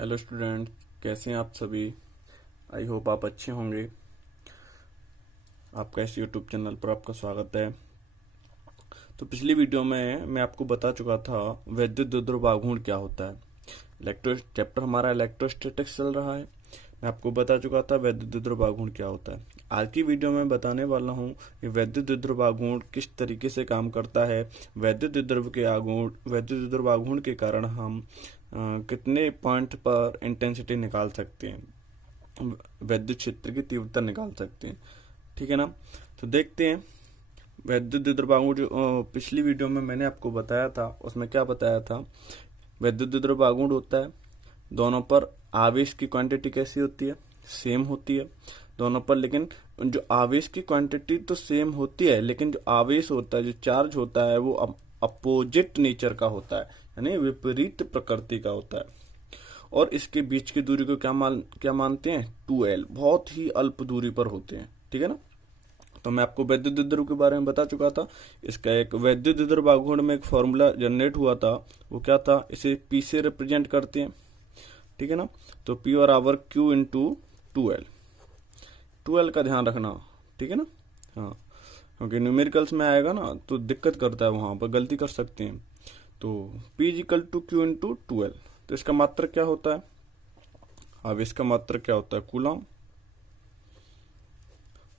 Hello student, कैसे हैं आप सभी। आई होप आप अच्छे होंगे। आपका इस यूट्यूब चैनल पर आपका स्वागत है। तो पिछली वीडियो में मैं आपको बता चुका था वैद्युत द्विध्रुव आघूर्ण क्या होता है। इलेक्ट्रो चैप्टर हमारा इलेक्ट्रोस्टैटिक्स चल रहा है। मैं आपको बता चुका था वैद्युत द्विध्रुव आघूर्ण क्या होता है। आज की वीडियो में बताने वाला हूँ कि वैद्युत द्विध्रुव आघूर्ण किस तरीके से काम करता है। वैद्युत द्विध्रुव आघूर्ण के कारण हम कितने पॉइंट पर इंटेंसिटी निकाल सकते हैं, वैद्युत क्षेत्र की तीव्रता निकाल सकते हैं। ठीक है ना। तो देखते हैं वैद्युत द्विध्रुव आघूर्ण जो पिछली वीडियो में मैंने आपको बताया था, उसमें क्या बताया था। वैद्युत द्विध्रुव आघूर्ण होता है, दोनों पर आवेश की क्वांटिटी कैसी होती है, सेम होती है दोनों पर। लेकिन जो आवेश की क्वांटिटी तो सेम होती है, लेकिन जो आवेश होता है, जो चार्ज होता है, वो अपोजिट नेचर का होता है, यानी विपरीत प्रकृति का होता है। और इसके बीच की दूरी को क्या मानते हैं, 2L, बहुत ही अल्प दूरी पर होते हैं। ठीक है ना। तो मैं आपको वैद्युत द्विध्रुव के बारे में बता चुका था। इसका एक वैद्युत द्विध्रुव आघूर्ण में एक फॉर्मूला जनरेट हुआ था, वो क्या था, इसे P से रिप्रेजेंट करते हैं। ठीक है ना। तो P और आवर Q इंटू 2L का ध्यान रखना। ठीक है ना। हाँ, क्योंकि न्यूमेरिकल्स में आएगा ना तो दिक्कत करता है, वहां पर गलती कर सकते हैं। तो P equal to Q into 2L। तो इसका मात्रक क्या होता है, आवेश का मात्रक क्या होता है, कूलम।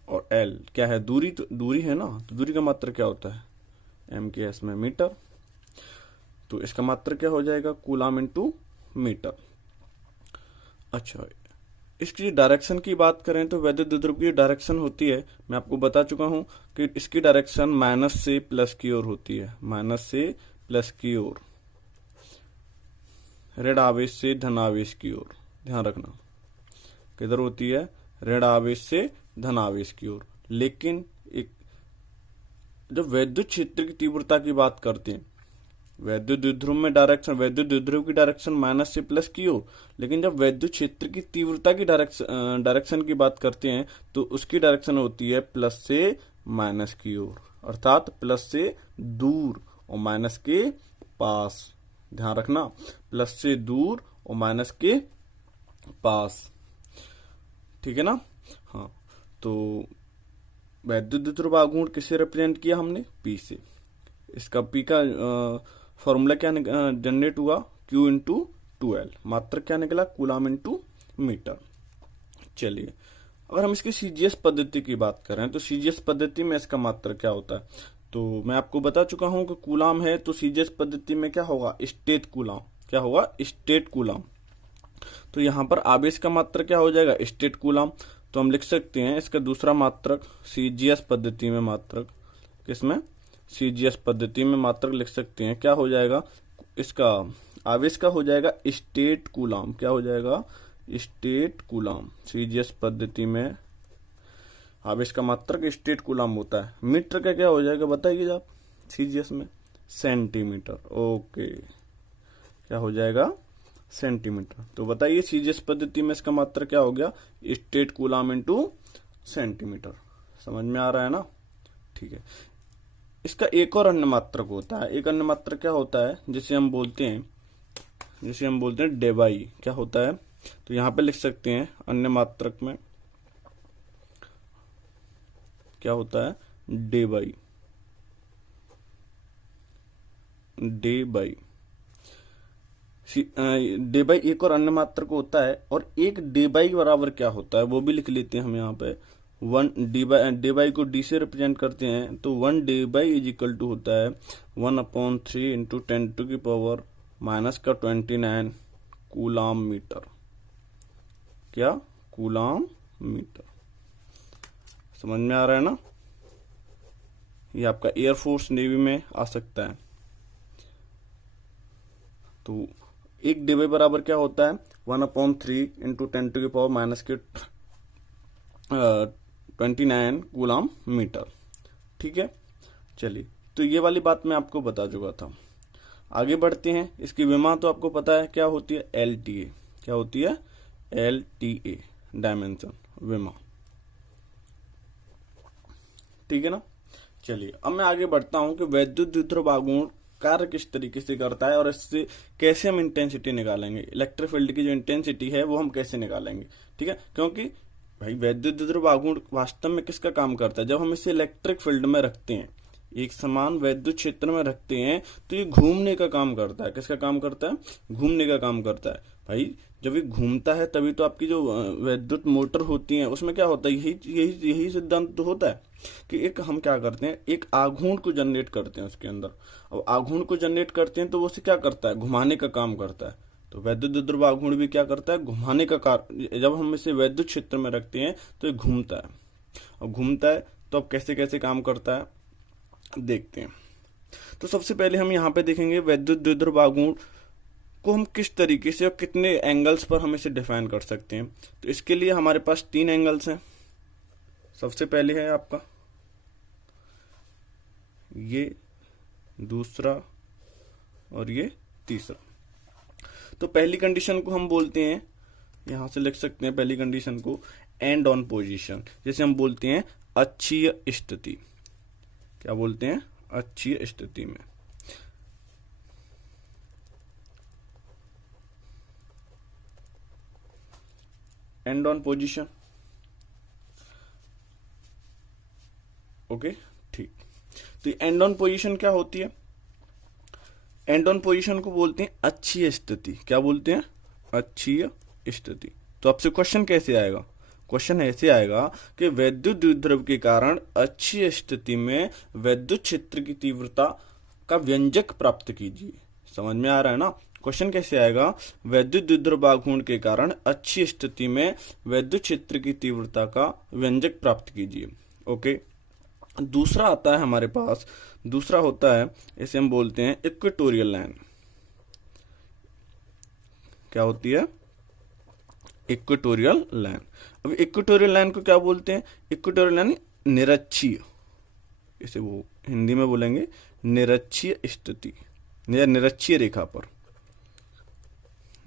और L क्या है, दूरी। तो दूरी है ना, तो दूरी का मात्रक क्या होता है, MKS में मीटर। तो इसका मात्रक क्या हो जाएगा, कूलम इंटू मीटर। अच्छा, इसकी डायरेक्शन की बात करें तो वैद्युत द्विध्रुव की डायरेक्शन होती है, मैं आपको बता चुका हूं कि इसकी डायरेक्शन माइनस से प्लस की ओर होती है, माइनस से प्लस की ओर, ऋण आवेश से धन आवेश की ओर। ध्यान रखना किधर होती है, ऋण आवेश से धन आवेश की ओर। लेकिन एक जब वैद्युत क्षेत्र की तीव्रता की बात करते हैं, वैद्युत द्विध्रुव की डायरेक्शन माइनस से प्लस की ओर, लेकिन जब वैद्युत क्षेत्र की तीव्रता की डायरेक्शन की बात करते हैं तो उसकी डायरेक्शन होती है प्लस से माइनस की ओर, अर्थात प्लस से दूर और माइनस के पास। ध्यान रखना, प्लस से दूर और माइनस के पास। ठीक है ना। हाँ, तो वैद्युत द्विध्रुव आघूर्ण किसे रिप्रेजेंट किया हमने, P से। इसका P का फॉर्मूला क्या जनरेट हुआ, Q इंटू 2L। मात्रक क्या निकला, कूलम इंटू मीटर। चलिए, अगर हम इसकी CGS पद्धति की बात करें तो CGS पद्धति में इसका मात्रक क्या होता है। तो मैं आपको बता चुका हूं कि कूलम है, तो CGS पद्धति में क्या होगा, स्टेट कूलम। क्या होगा, स्टेट कूलम। तो यहां पर आवेश का मात्रक क्या हो जाएगा, स्टेट कूलम। तो हम लिख सकते हैं इसका दूसरा मात्रक CGS पद्धति में, मात्रक किसमें, CGS पद्धति में मात्रक लिख सकते हैं, क्या हो जाएगा, इसका आवेश का हो जाएगा स्टेट कूलम। क्या हो जाएगा, स्टेट कूलम। CGS पद्धति में आवेश का मात्रक स्टेट कूलम होता है। मीटर का क्या हो जाएगा बताइए आप, CGS में सेंटीमीटर। ओके, क्या हो जाएगा, सेंटीमीटर। तो बताइए CGS पद्धति में इसका मात्रक क्या हो गया, स्टेट कूलम इंटू सेंटीमीटर। समझ में आ रहा है ना। ठीक है। इसका एक और अन्य मात्रक होता है, एक अन्य मात्रक क्या होता है, जिसे हम बोलते हैं डेबाई। क्या होता है, तो यहां पे लिख सकते हैं अन्य मात्रक में क्या होता है, डेबाई। डेबाई एक और अन्य मात्रक होता है। और एक डेबाई बराबर क्या होता है वो भी लिख लेते हैं हम यहाँ पे। डेबाई को D से रिप्रेजेंट करते हैं, तो 1 डेबाई इज इक्वल टू होता है 1/3 इंटू 10⁻⁻⁻ का 29 कूलम मीटर। क्या, कूलम मीटर। समझ में आ रहा है ना। ये आपका एयरफोर्स नेवी में आ सकता है। तो एक डेबाई बराबर क्या होता है, 1/3 इंटू 10⁻⁻ के 29 कूलम मीटर। ठीक है। चलिए, तो ये वाली बात मैं आपको बता चुका था। आगे बढ़ते हैं। इसकी विमा तो आपको पता है क्या होती है, LTA। क्या होती है, LTA, डायमेंशन, विमा। ठीक है ना। चलिए, अब मैं आगे बढ़ता हूं कि वैद्युत द्विध्रुव आघूर्ण कार्य किस तरीके से करता है और इससे कैसे हम इंटेंसिटी निकालेंगे, इलेक्ट्रिक फील्ड की जो इंटेंसिटी है वो हम कैसे निकालेंगे। ठीक है, क्योंकि भाई वैद्युत द्विध्रुव आघूर्ण वास्तव में किसका काम करता है, जब हम इसे इलेक्ट्रिक फील्ड में रखते हैं, एक समान वैद्युत क्षेत्र में रखते हैं, तो ये घूमने का काम करता है। किसका काम करता है, घूमने का काम करता है। भाई जब ये घूमता है तभी तो आपकी जो वैद्युत मोटर होती है उसमें क्या होता है, यही यही यही सिद्धांत तो होता है कि एक हम क्या करते हैं, एक आघूर्ण को जनरेट करते हैं उसके अंदर। अब आघूर्ण को जनरेट करते हैं तो वो उसे क्या करता है, घुमाने का काम करता है। तो वैद्युत द्विध्रुव आघूर्ण भी क्या करता है, घुमाने का कार्य। जब हम इसे वैद्युत क्षेत्र में रखते हैं तो ये घूमता है, और घूमता है तो अब कैसे कैसे काम करता है देखते हैं। तो सबसे पहले हम यहाँ पे देखेंगे वैद्युत द्विध्रुव आघूर्ण को हम किस तरीके से और कितने एंगल्स पर हम इसे डिफाइन कर सकते हैं। तो इसके लिए हमारे पास 3 एंगल्स हैं। सबसे पहले है आपका ये, दूसरा और ये तीसरा। तो पहली कंडीशन को हम बोलते हैं, यहां से लिख सकते हैं पहली कंडीशन को एंड ऑन पोजीशन, जैसे हम बोलते हैं अक्षीय स्थिति। क्या बोलते हैं, अक्षीय स्थिति में। And on position. ओके ठीक। तो एंड ऑन पोजीशन क्या होती है, एंड ऑन पोजीशन को बोलते हैं अक्षीय स्थिति। क्या बोलते हैं, अक्षीय स्थिति। तो आपसे क्वेश्चन कैसे आएगा, क्वेश्चन ऐसे आएगा कि वैद्युत द्विध्रुव के कारण अक्षीय स्थिति में वैद्युत क्षेत्र की तीव्रता का व्यंजक प्राप्त कीजिए। समझ में आ रहा है ना, क्वेश्चन कैसे आएगा, वैद्युत द्विध्रुव आघूर्ण के कारण अक्षीय स्थिति में वैद्युत क्षेत्र की तीव्रता का व्यंजक प्राप्त कीजिए। ओके, दूसरा आता है हमारे पास, दूसरा होता है, इसे हम बोलते हैं इक्वेटोरियल लाइन। क्या होती है, इक्वेटोरियल लाइन। अब इक्वेटोरियल लाइन को क्या बोलते हैं, इक्वेटोरियल लाइन निरक्षीय, इसे वो हिंदी में बोलेंगे निरक्षीय स्थिति या निरक्षीय रेखा पर,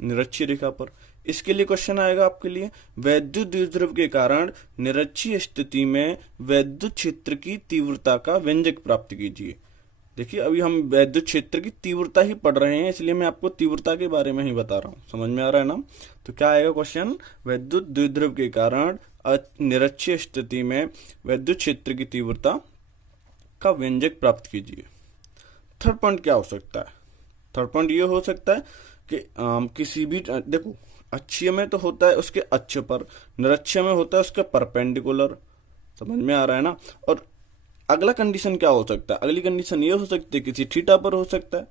निरक्षीय रेखा पर। इसके लिए क्वेश्चन आएगा आपके लिए, वैद्युत द्विध्रुव के कारण निरक्षीय स्थिति में वैद्युत क्षेत्र की तीव्रता का व्यंजक प्राप्त कीजिए। देखिए अभी हम वैद्युत क्षेत्र की तीव्रता ही पढ़ रहे हैं, इसलिए मैं आपको तीव्रता के बारे में ही बता रहा हूँ। समझ में आ रहा है ना। तो क्या आएगा क्वेश्चन, वैद्युत द्विध्रुव के कारण निरक्षीय स्थिति में वैद्युत क्षेत्र की तीव्रता का व्यंजक प्राप्त कीजिए। थर्ड पॉइंट क्या हो सकता है, थर्ड पॉइंट ये हो सकता है कि किसी भी, देखो अक्षीय में तो होता है उसके अक्ष पर, निरक्षीय में होता है उसके परपेंडिकुलर। समझ में आ रहा है ना। और अगला कंडीशन क्या हो सकता है, अगली कंडीशन ये हो सकती है किसी थीटा पर हो सकता है।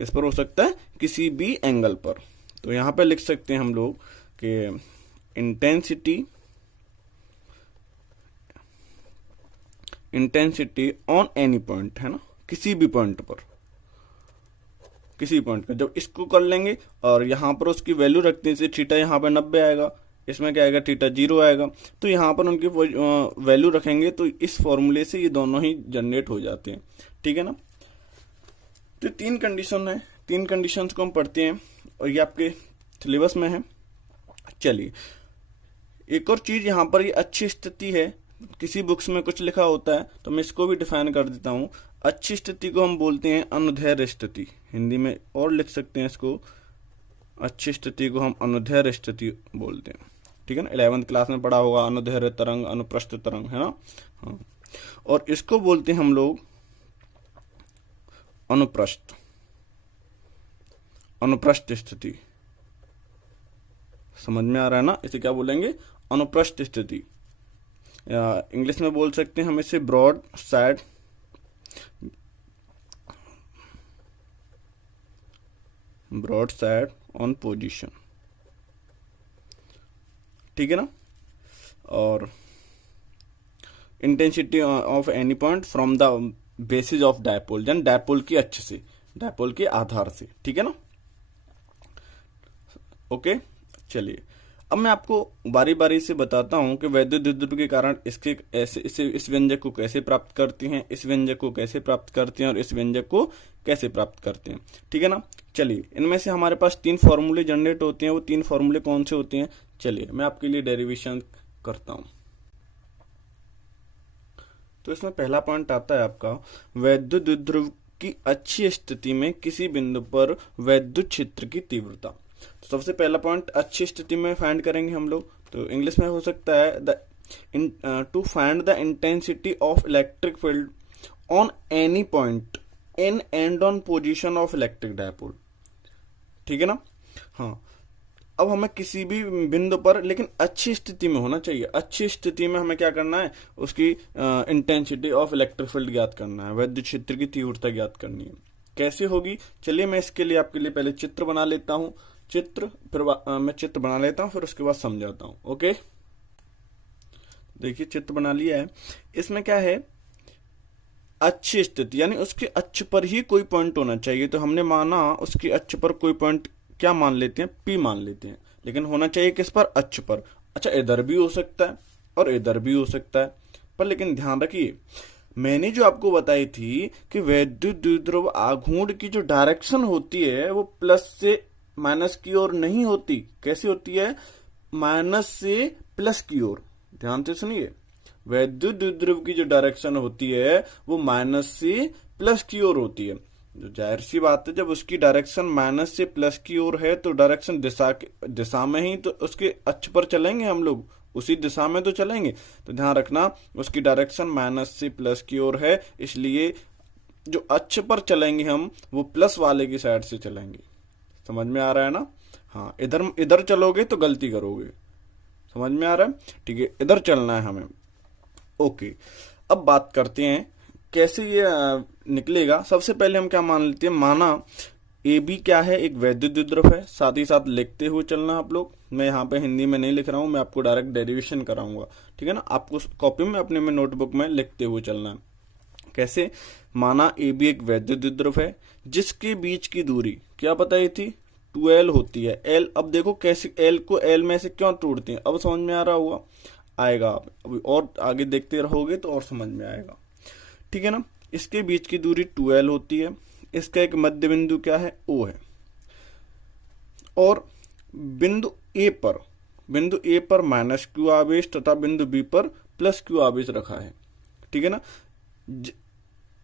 किस पर हो सकता है, किसी भी एंगल पर। तो यहां पे लिख सकते हैं हम लोग कि इंटेंसिटी ऑन एनी पॉइंट, है ना, किसी भी पॉइंट पर, किसी पॉइंट पर। जब इसको कर लेंगे और यहां पर उसकी वैल्यू रखते हैं, जैसे थीटा यहाँ पे 90 आएगा, इसमें क्या आएगा, थीटा 0 आएगा। तो यहाँ पर उनकी वैल्यू रखेंगे तो इस फॉर्मूले से ये दोनों ही जनरेट हो जाते हैं। ठीक है ना। तो 3 कंडीशन है, 3 कंडीशन को हम पढ़ते हैं और ये आपके सिलेबस में है। चलिए एक और चीज, यहाँ पर ये अच्छी स्थिति है, किसी बुक्स में कुछ लिखा होता है तो मैं इसको भी डिफाइन कर देता हूँ। अच्छी स्थिति को हम बोलते हैं अनुदैर्घ्य स्थिति, हिंदी में और लिख सकते हैं इसको, अच्छी स्थिति को हम अनुदैर्घ्य स्थिति बोलते हैं। ठीक है ना, 11th क्लास में पढ़ा होगा अनुदैर्घ्य तरंग, अनुप्रस्थ तरंग, है ना। हाँ, और इसको बोलते हैं हम लोग अनुप्रस्थ, अनुप्रस्थ स्थिति। समझ में आ रहा है ना, इसे क्या बोलेंगे, अनुप्रस्थ स्थिति। इंग्लिश में बोल सकते हैं हम इसे broadside, broadside on position. ठीक है ना। और intensity of any point from the basis of dipole, यानी डायपोल की अक्ष से, डायपोल के आधार से। ठीक है ना। ओके चलिए अब मैं आपको बारी बारी से बताता हूं कि वैद्युत द्विध्रुव के कारण इसके ऐसे इस व्यंजक को कैसे प्राप्त करते हैं, इस व्यंजक को कैसे प्राप्त करते हैं और इस व्यंजक को कैसे प्राप्त करते हैं। ठीक है ना। चलिए इनमें से हमारे पास 3 फॉर्मूले जनरेट होते हैं। वो 3 फॉर्मूले कौन से होते हैं, चलिए मैं आपके लिए डेरिवेशन करता हूं। तो इसमें पहला पॉइंट आता है आपका, वैद्युत द्विध्रुव की अच्छी स्थिति में किसी बिंदु पर वैद्युत क्षेत्र की तीव्रता। तो सबसे पहला पॉइंट अच्छी स्थिति में फाइंड करेंगे हम लोग, तो इंग्लिश में हो सकता है to find the intensity of electric field on any point in end on position of electric dipole. ठीक है ना। हाँ, अब हमें किसी भी बिंदु पर, लेकिन अच्छी स्थिति में होना चाहिए। अच्छी स्थिति में हमें क्या करना है, उसकी इंटेंसिटी ऑफ इलेक्ट्रिक फील्ड ज्ञात करना है, वैद्युत क्षेत्र की तीव्रता ज्ञात करनी है। कैसे होगी, चलिए मैं इसके लिए आपके लिए पहले चित्र बना लेता हूँ। मैं चित्र बना लेता हूँ, फिर उसके बाद समझाता हूँ। ओके, देखिए चित्र बना लिया है। इसमें क्या है, अच्छी स्थिति यानी उसके अक्ष पर ही कोई पॉइंट होना चाहिए। तो हमने माना उसके अक्ष पर कोई पॉइंट क्या मान लेते हैं, P मान लेते हैं, लेकिन होना चाहिए किस पर, अक्ष पर। अच्छा, इधर भी हो सकता है और इधर भी हो सकता है, पर लेकिन ध्यान रखिए मैंने जो आपको बताई थी कि वैद्युत द्विध्रुव आघूर्ण की जो डायरेक्शन होती है वो प्लस से माइनस की ओर नहीं होती। कैसी होती है, माइनस से प्लस की ओर। ध्यान से सुनिए, वैद्युत द्विध्रुव की जो डायरेक्शन होती है वो माइनस से प्लस की ओर होती है। जो जाहिर सी बात है, जब उसकी डायरेक्शन माइनस से प्लस की ओर है तो डायरेक्शन दिशा में ही तो उसके अक्ष पर चलेंगे हम लोग, उसी दिशा में तो चलेंगे। तो ध्यान रखना उसकी डायरेक्शन माइनस से प्लस की ओर है, इसलिए जो अक्ष पर चलेंगे हम वो प्लस वाले की साइड से चलेंगे। समझ में आ रहा है ना। हाँ, इधर इधर चलोगे तो गलती करोगे। समझ में आ रहा है, ठीक है, इधर चलना है हमें। ओके, अब बात करते हैं कैसे ये निकलेगा। सबसे पहले हम क्या मान लेते हैं, माना ए बी क्या है, एक वैद्युत द्विध्रुव है। साथ ही साथ लिखते हुए चलना आप लोग, मैं यहाँ पे हिंदी में नहीं लिख रहा हूँ, मैं आपको डायरेक्ट डेरिवेशन कराऊंगा। ठीक है ना, आपको कॉपी में अपने में नोटबुक में लिखते हुए चलना है। कैसे, माना ए बी एक वैद्युत द्विध्रुव है जिसके बीच की दूरी क्या बताई थी, 2l होती है। l, अब देखो कैसे l को l में से क्यों तोड़ते हैं, अब समझ में आ रहा होगा, आएगा आप अभी और आगे देखते रहोगे तो और समझ में आएगा। ठीक है ना, इसके बीच की दूरी 2l होती है। इसका एक मध्य बिंदु क्या है, O है, और बिंदु ए पर माइनस क्यू आवेश तथा बिंदु बी पर प्लस क्यू आवेश रखा है। ठीक है ना,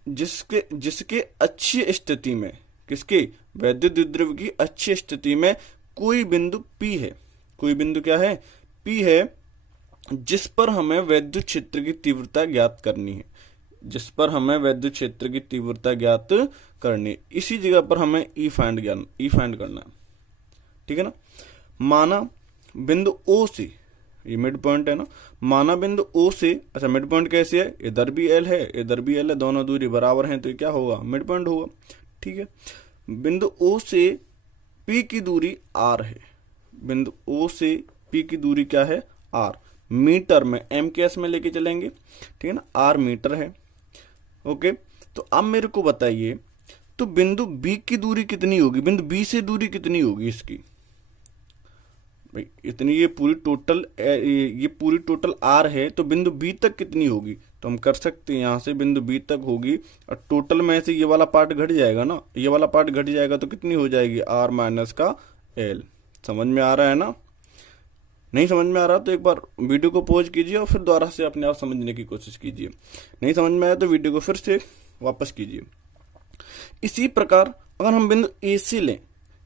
जिसके अच्छी स्थिति में, किसके, वैद्युत द्विध्रुव की अच्छी स्थिति में कोई बिंदु P है, कोई बिंदु क्या है, P है, जिस पर हमें वैद्युत क्षेत्र की तीव्रता ज्ञात करनी है, जिस पर हमें वैद्युत क्षेत्र की तीव्रता ज्ञात करनी है। इसी जगह पर हमें ई फाइंड करना है। ठीक है ना, माना बिंदु O से, ये मिड पॉइंट है ना, माना बिंदु O से, अच्छा मिड पॉइंट कैसे है, इधर भी L है इधर भी L है, दोनों दूरी बराबर हैं तो ये क्या होगा, मिड पॉइंट होगा। ठीक है, बिंदु O से P की दूरी R है, बिंदु O से P की दूरी क्या है, R, मीटर में, M के S में लेके चलेंगे। ठीक है ना, R मीटर है। ओके, तो अब मेरे को बताइए तो बिंदु B की दूरी कितनी होगी, बिंदु B से दूरी कितनी होगी इसकी, भाई इतनी, ये पूरी टोटल R है, तो बिंदु B तक कितनी होगी, तो हम कर सकते हैं यहाँ से बिंदु B तक होगी, और टोटल में से ये वाला पार्ट घट जाएगा ना, ये वाला पार्ट घट जाएगा तो कितनी हो जाएगी, R माइनस का L। समझ में आ रहा है ना, नहीं समझ में आ रहा तो एक बार वीडियो को पॉज कीजिए और फिर दोबारा से अपने आप समझने की कोशिश कीजिए। नहीं समझ में आया तो वीडियो को फिर से वापस कीजिए। इसी प्रकार अगर हम बिंदु ए से लें,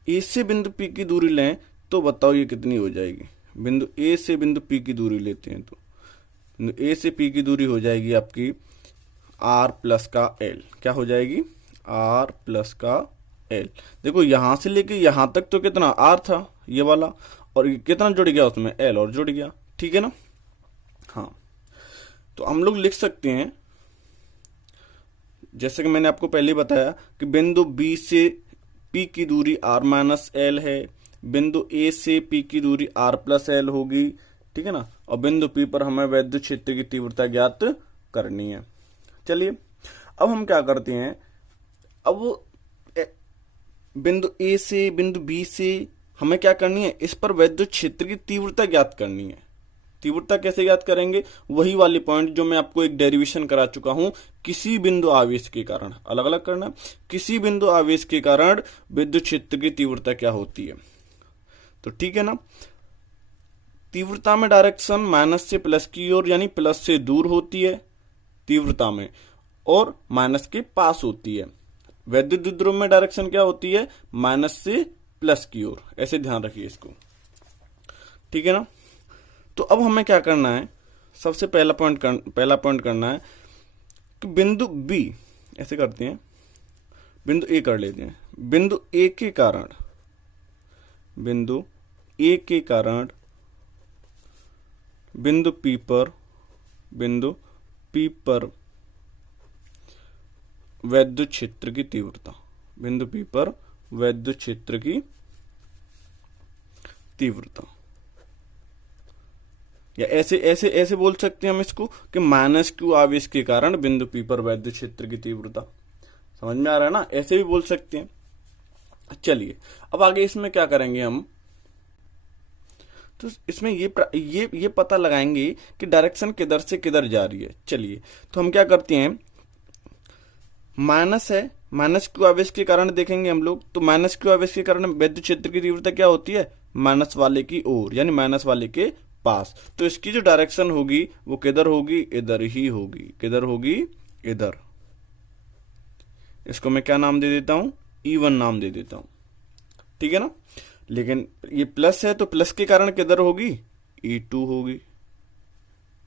ए से बिंदु पी की दूरी लें तो बताओ ये कितनी हो जाएगी। बिंदु ए से बिंदु पी की दूरी लेते हैं तो बिंदु ए से पी की दूरी हो जाएगी आपकी आर प्लस का एल। क्या हो जाएगी, आर प्लस का एल। देखो यहां से लेके यहां तक तो कितना आर था ये वाला, और कितना जुड़ गया उसमें, एल और जुड़ गया। ठीक है ना, हाँ तो हम लोग लिख सकते हैं जैसे कि मैंने आपको पहले बताया कि बिंदु बी से पी की दूरी आर माइनस एल है, बिंदु ए से पी की दूरी आर प्लस एल होगी। ठीक है ना, और बिंदु पी पर हमें वैद्युत क्षेत्र की तीव्रता ज्ञात करनी है। चलिए अब हम क्या करते हैं, अब वो बिंदु ए से बिंदु बी से हमें क्या करनी है, इस पर वैद्युत क्षेत्र की तीव्रता ज्ञात करनी है। तीव्रता कैसे ज्ञात करेंगे, वही वाली पॉइंट जो मैं आपको एक डेरिवेशन करा चुका हूं, किसी बिंदु आवेश के कारण, अलग अलग करना, किसी बिंदु आवेश के कारण विद्युत क्षेत्र की तीव्रता क्या होती है। तो ठीक है ना, तीव्रता में डायरेक्शन माइनस से प्लस की ओर यानी प्लस से दूर होती है तीव्रता में, और माइनस के पास होती है। वैद्युत द्विध्रुव में डायरेक्शन क्या होती है, माइनस से प्लस की ओर, ऐसे ध्यान रखिए इसको, ठीक है ना। तो अब हमें क्या करना है, सबसे पहला पॉइंट करना है कि बिंदु बी, ऐसे करते हैं, बिंदु ए कर लेते हैं, बिंदु ए के कारण बिंदु पी पर वैद्युत क्षेत्र की तीव्रता, बिंदु पी पर वैद्युत क्षेत्र की तीव्रता, या ऐसे ऐसे ऐसे बोल सकते हैं हम इसको कि माइनस क्यू आवेश के कारण बिंदु पी पर वैद्युत क्षेत्र की तीव्रता। समझ में आ रहा है ना, ऐसे भी बोल सकते हैं। चलिए अब आगे इसमें क्या करेंगे हम, तो इसमें ये पता लगाएंगे कि डायरेक्शन किधर से किधर जा रही है। चलिए तो हम क्या करते हैं, माइनस है, माइनस क्यू आवेश के कारण देखेंगे हम लोग, तो माइनस क्यू आवेश के कारण वैद्युत क्षेत्र की तीव्रता क्या होती है, माइनस वाले की ओर, यानी माइनस वाले के पास। तो इसकी जो डायरेक्शन होगी वो किधर होगी, इधर ही होगी। किधर होगी, इधर। इसको मैं क्या नाम दे देता हूं, E1 नाम दे देता हूं, ठीक है ना। लेकिन ये प्लस है तो प्लस के कारण किधर होगी, E2 होगी,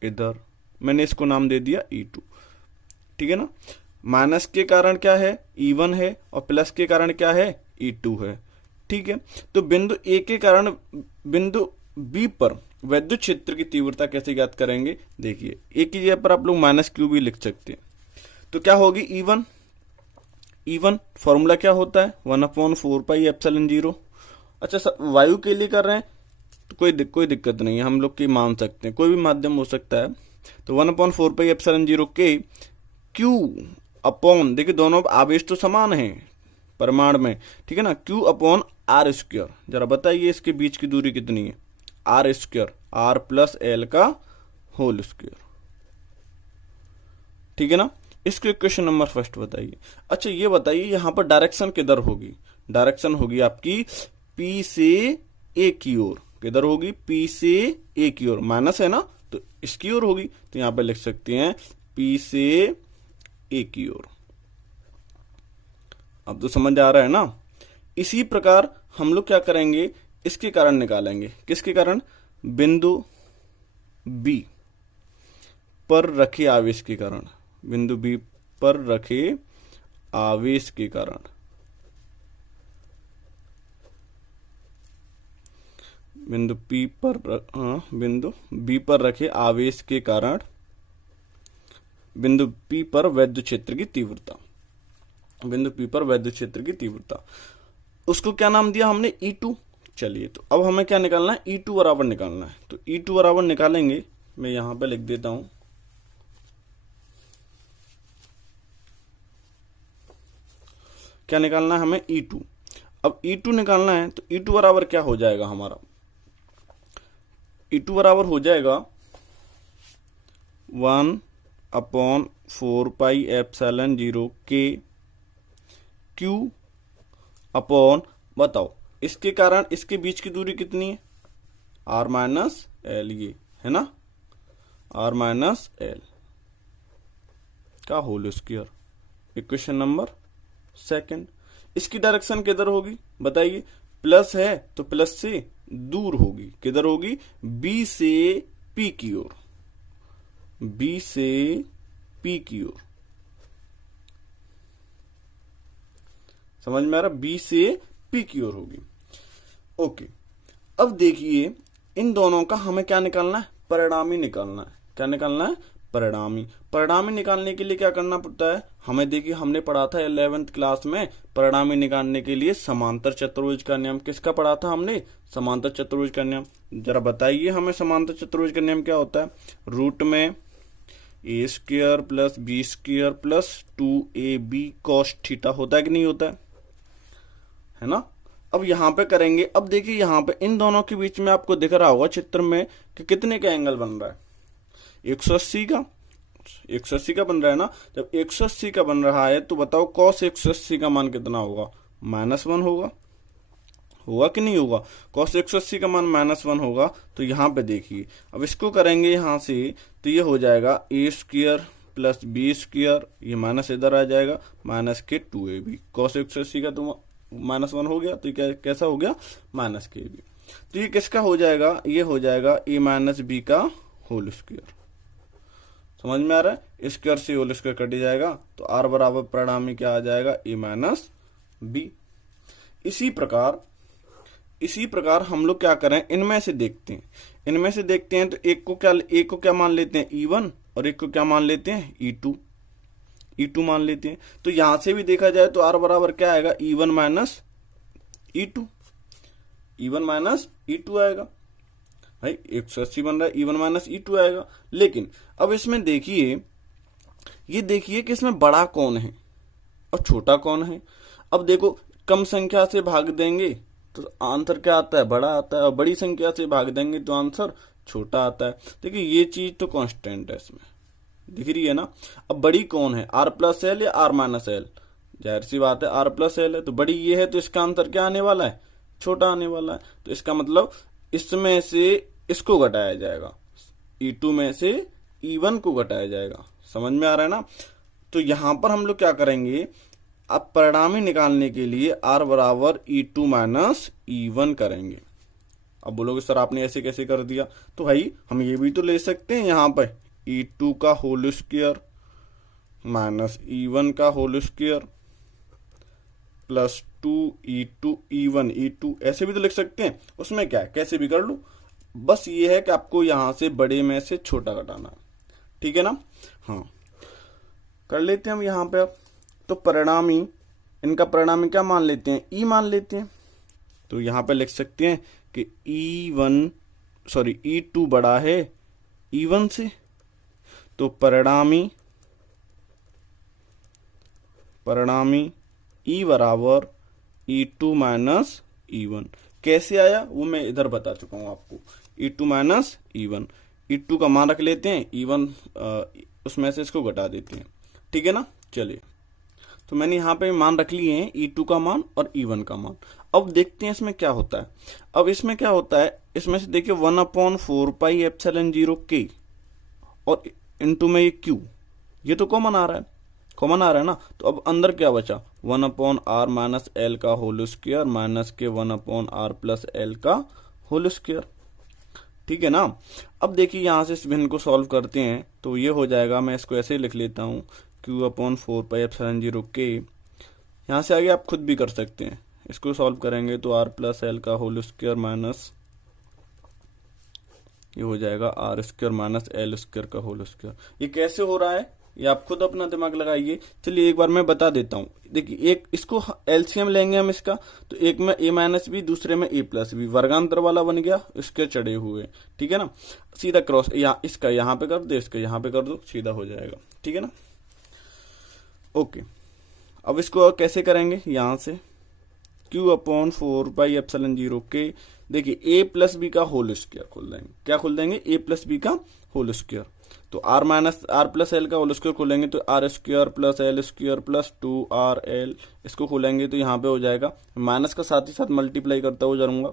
इधर। मैंने इसको नाम दे दिया E2, ठीक है ना। माइनस के कारण क्या है, E1 है, और प्लस के कारण क्या है, E2 है, ठीक है। तो बिंदु ए के कारण बिंदु बी पर वैद्युत क्षेत्र की तीव्रता कैसे ज्ञात करेंगे, देखिए एक की जगह पर आप लोग माइनस क्यू भी लिख सकते हैं। तो क्या होगी, E1 फॉर्मूला क्या होता है, 1/4πε0। अच्छा सर वायु के लिए कर रहे हैं तो कोई दिक्कत नहीं है, हम लोग की मान सकते हैं, कोई भी माध्यम हो सकता है। तो 1/4πε0 के क्यू अपॉन, देखिए दोनों आवेश तो समान है परिमाण में, ठीक है ना, क्यू अपॉन आर स्क्वायर। जरा बताइए इसके बीच की दूरी कितनी है, r square, r plus l का होल स्क्वायर, ठीक है ना। इसको क्वेश्चन नंबर फर्स्ट बताइए। अच्छा ये बताइए यहां पर डायरेक्शन किधर होगी, डायरेक्शन होगी आपकी पी से ए की ओर। किधर होगी, पी से ए की ओर, माइनस है ना तो इसकी ओर होगी, तो यहां पे लिख सकते हैं पी से ए की ओर। अब तो समझ आ रहा है ना। इसी प्रकार हम लोग क्या करेंगे, इसके कारण निकालेंगे, किसके कारण, बिंदु बी पर रखे आवेश के कारण, बिंदु बी पर रखे आवेश के कारण, बिंदु बी पर रखे आवेश के कारण बिंदु पी पर वैद्युत क्षेत्र की तीव्रता, बिंदु पी पर वैद्युत क्षेत्र की तीव्रता, उसको क्या नाम दिया हमने, E2। चलिए तो अब हमें क्या निकालना है, E2 बराबर निकालना है। तो E2 बराबर निकालेंगे, मैं यहां पे लिख देता हूं, क्या निकालना है हमें, E2। अब E2 निकालना है तो E2 बराबर क्या हो जाएगा हमारा, E2 बराबर हो जाएगा 1/4πε0 के क्यू अपॉन, बताओ इसके कारण इसके बीच की दूरी कितनी है, आर माइनस एल, ये है ना, आर माइनस एल का whole square. Equation number second. इसकी डायरेक्शन किधर होगी बताइए, प्लस है तो प्लस से दूर होगी, किधर होगी, बी से पी की ओर, बी से पी की ओर। समझ में आ रहा, बी से पी की ओर होगी। ओके अब देखिए इन दोनों का हमें क्या निकालना है, परिणामी निकालना है। क्या निकालना है, परिणामी। परिणामी निकालने के लिए क्या करना पड़ता है, हमें देखिए हमने पढ़ा था 11th क्लास में, परिणामी निकालने के लिए समांतर चतुर्भुज का नियम। किसका पढ़ा था हमने, समांतर चतुर्भुज का नियम। जरा बताइए हमें समांतर चतुर्भुज का नियम क्या होता है, रूट में A square plus B square plus 2ab cos theta होता है कि नहीं होता है ना। अब यहां पे करेंगे, अब देखिए यहां पे इन दोनों के बीच में आपको दिख रहा होगा चित्र में कि कितने का एंगल बन रहा है, 180 का, 180 का बन रहा है ना। जब 180 का बन रहा है तो बताओ cos 180 का मान कितना होगा, -1 होगा, होगा कि नहीं होगा, cos 180 का मान -1 होगा। तो यहाँ पे देखिए अब इसको करेंगे यहाँ से, तो ये हो जाएगा ए स्क्वायर प्लस बी स्क्वायर, ये माइनस इधर आ जाएगा, माइनस के 2ab। कॉस 180 का तो -1 हो गया, तो ये कैसा हो गया, माइनस के बी। तो ये किसका हो जाएगा, ये हो जाएगा ए माइनस बी का होल स्क्वायर। समझ में आ रहा है, स्क्वायर से होल स्क्वायर कट जाएगा, तो आर बराबर परिणामी क्या आ जाएगा, ए माइनस बी। इसी प्रकार हम लोग क्या करें, इनमें से देखते हैं, तो एक को क्या मान लेते हैं, E1, और एक को क्या मान लेते हैं, E2 मान लेते हैं। तो यहां से भी देखा जाए तो R बराबर क्या आएगा, E1 माइनस E2 आएगा भाई, 180 बन रहा है, E1 माइनस E2 आएगा। लेकिन अब इसमें देखिए, ये देखिए कि इसमें बड़ा कौन है और छोटा कौन है। अब देखो, कम संख्या से भाग देंगे तो आंसर क्या आता है, बड़ा आता है, और बड़ी संख्या से भाग देंगे तो आंसर छोटा आता है। देखिए ये चीज तो कांस्टेंट है, इसमें दिख रही है ना। अब बड़ी कौन है, R प्लस एल या R माइनस एल, जाहिर सी बात है R प्लस एल है, तो बड़ी ये है, तो इसका आंसर क्या आने वाला है, छोटा आने वाला है। तो इसका मतलब इसमें से इसको घटाया जाएगा, E2 में से E1 को घटाया जाएगा। समझ में आ रहा है ना। तो यहां पर हम लोग क्या करेंगे, अब परिणामी निकालने के लिए R बराबर E2 माइनस E1 करेंगे। अब बोलोगे सर आपने ऐसे कैसे कर दिया, तो भाई हम ये भी तो ले सकते हैं, यहाँ पर E2 का होल स्क्वायर माइनस E1 का whole square plus 2E2 E1 ऐसे भी तो लिख सकते हैं। उसमें क्या है, कैसे भी कर लो, बस ये है कि आपको यहां से बड़े में से छोटा घटाना, ठीक है ना। हाँ कर लेते हैं हम यहाँ पे। अब तो परिणामी, इनका परिणामी क्या मान लेते हैं, E मान लेते हैं। तो यहाँ पे लिख सकते हैं कि E2 बड़ा है E1 से, तो परिणामी E बराबर E2 माइनस E1। कैसे आया वो मैं इधर बता चुका हूं आपको, E2 माइनस E1। E2 का मान रख लेते हैं, E1 उसमें से इसको घटा देते हैं, ठीक है ना। चलिए, तो मैंने यहाँ पे मान रख लिए हैं, E2 का मान और E1 का मान। अब देखते हैं इसमें क्या होता है। अब इसमें क्या होता है, इसमें से देखिए 1/4πε0 k और इनटू में ये Q, ये तो कॉमन आ रहा है ना। तो अब अंदर क्या बचा, 1/r माइनस एल का होल स्क्वायर माइनस के 1/r प्लस एल का होल स्क्वायर, ठीक है ना। अब देखिए यहां से इस भिन्न को सॉल्व करते हैं तो ये हो जाएगा, मैं इसको ऐसे ही लिख लेता हूं, Q/4πε0 k। यहां से आगे आप खुद भी कर सकते हैं, इसको सॉल्व करेंगे तो r प्लस एल का होल स्क्वायर माइनस ये हो जाएगा r square minus l square का होल स्क्वायर। ये कैसे हो रहा है, ये आप खुद अपना दिमाग लगाइए। चलिए एक बार मैं बता देता हूँ। देखिए, एक इसको एलसीएम लेंगे हम इसका, तो एक में a माइनस बी, दूसरे में a प्लस बी, वर्गांतर वाला बन गया, इसके चढ़े हुए, ठीक है ना। सीधा क्रॉस, इसका यहाँ पे कर दो, इसका यहाँ पे कर दो, सीधा हो जाएगा, ठीक है ना। ओके, अब इसको कैसे करेंगे, यहां से Q/4πε0 k। देखिए a प्लस बी का होल स्क्वायर खोल देंगे, क्या खोल देंगे, a प्लस बी का होल स्क्वायर। तो r प्लस एल का होल स्क्वायर खोलेंगे तो r square plus L square plus 2rl, इसको खोलेंगे तो यहाँ पे हो जाएगा, माइनस का साथ ही साथ मल्टीप्लाई करता हुआ जाऊंगा,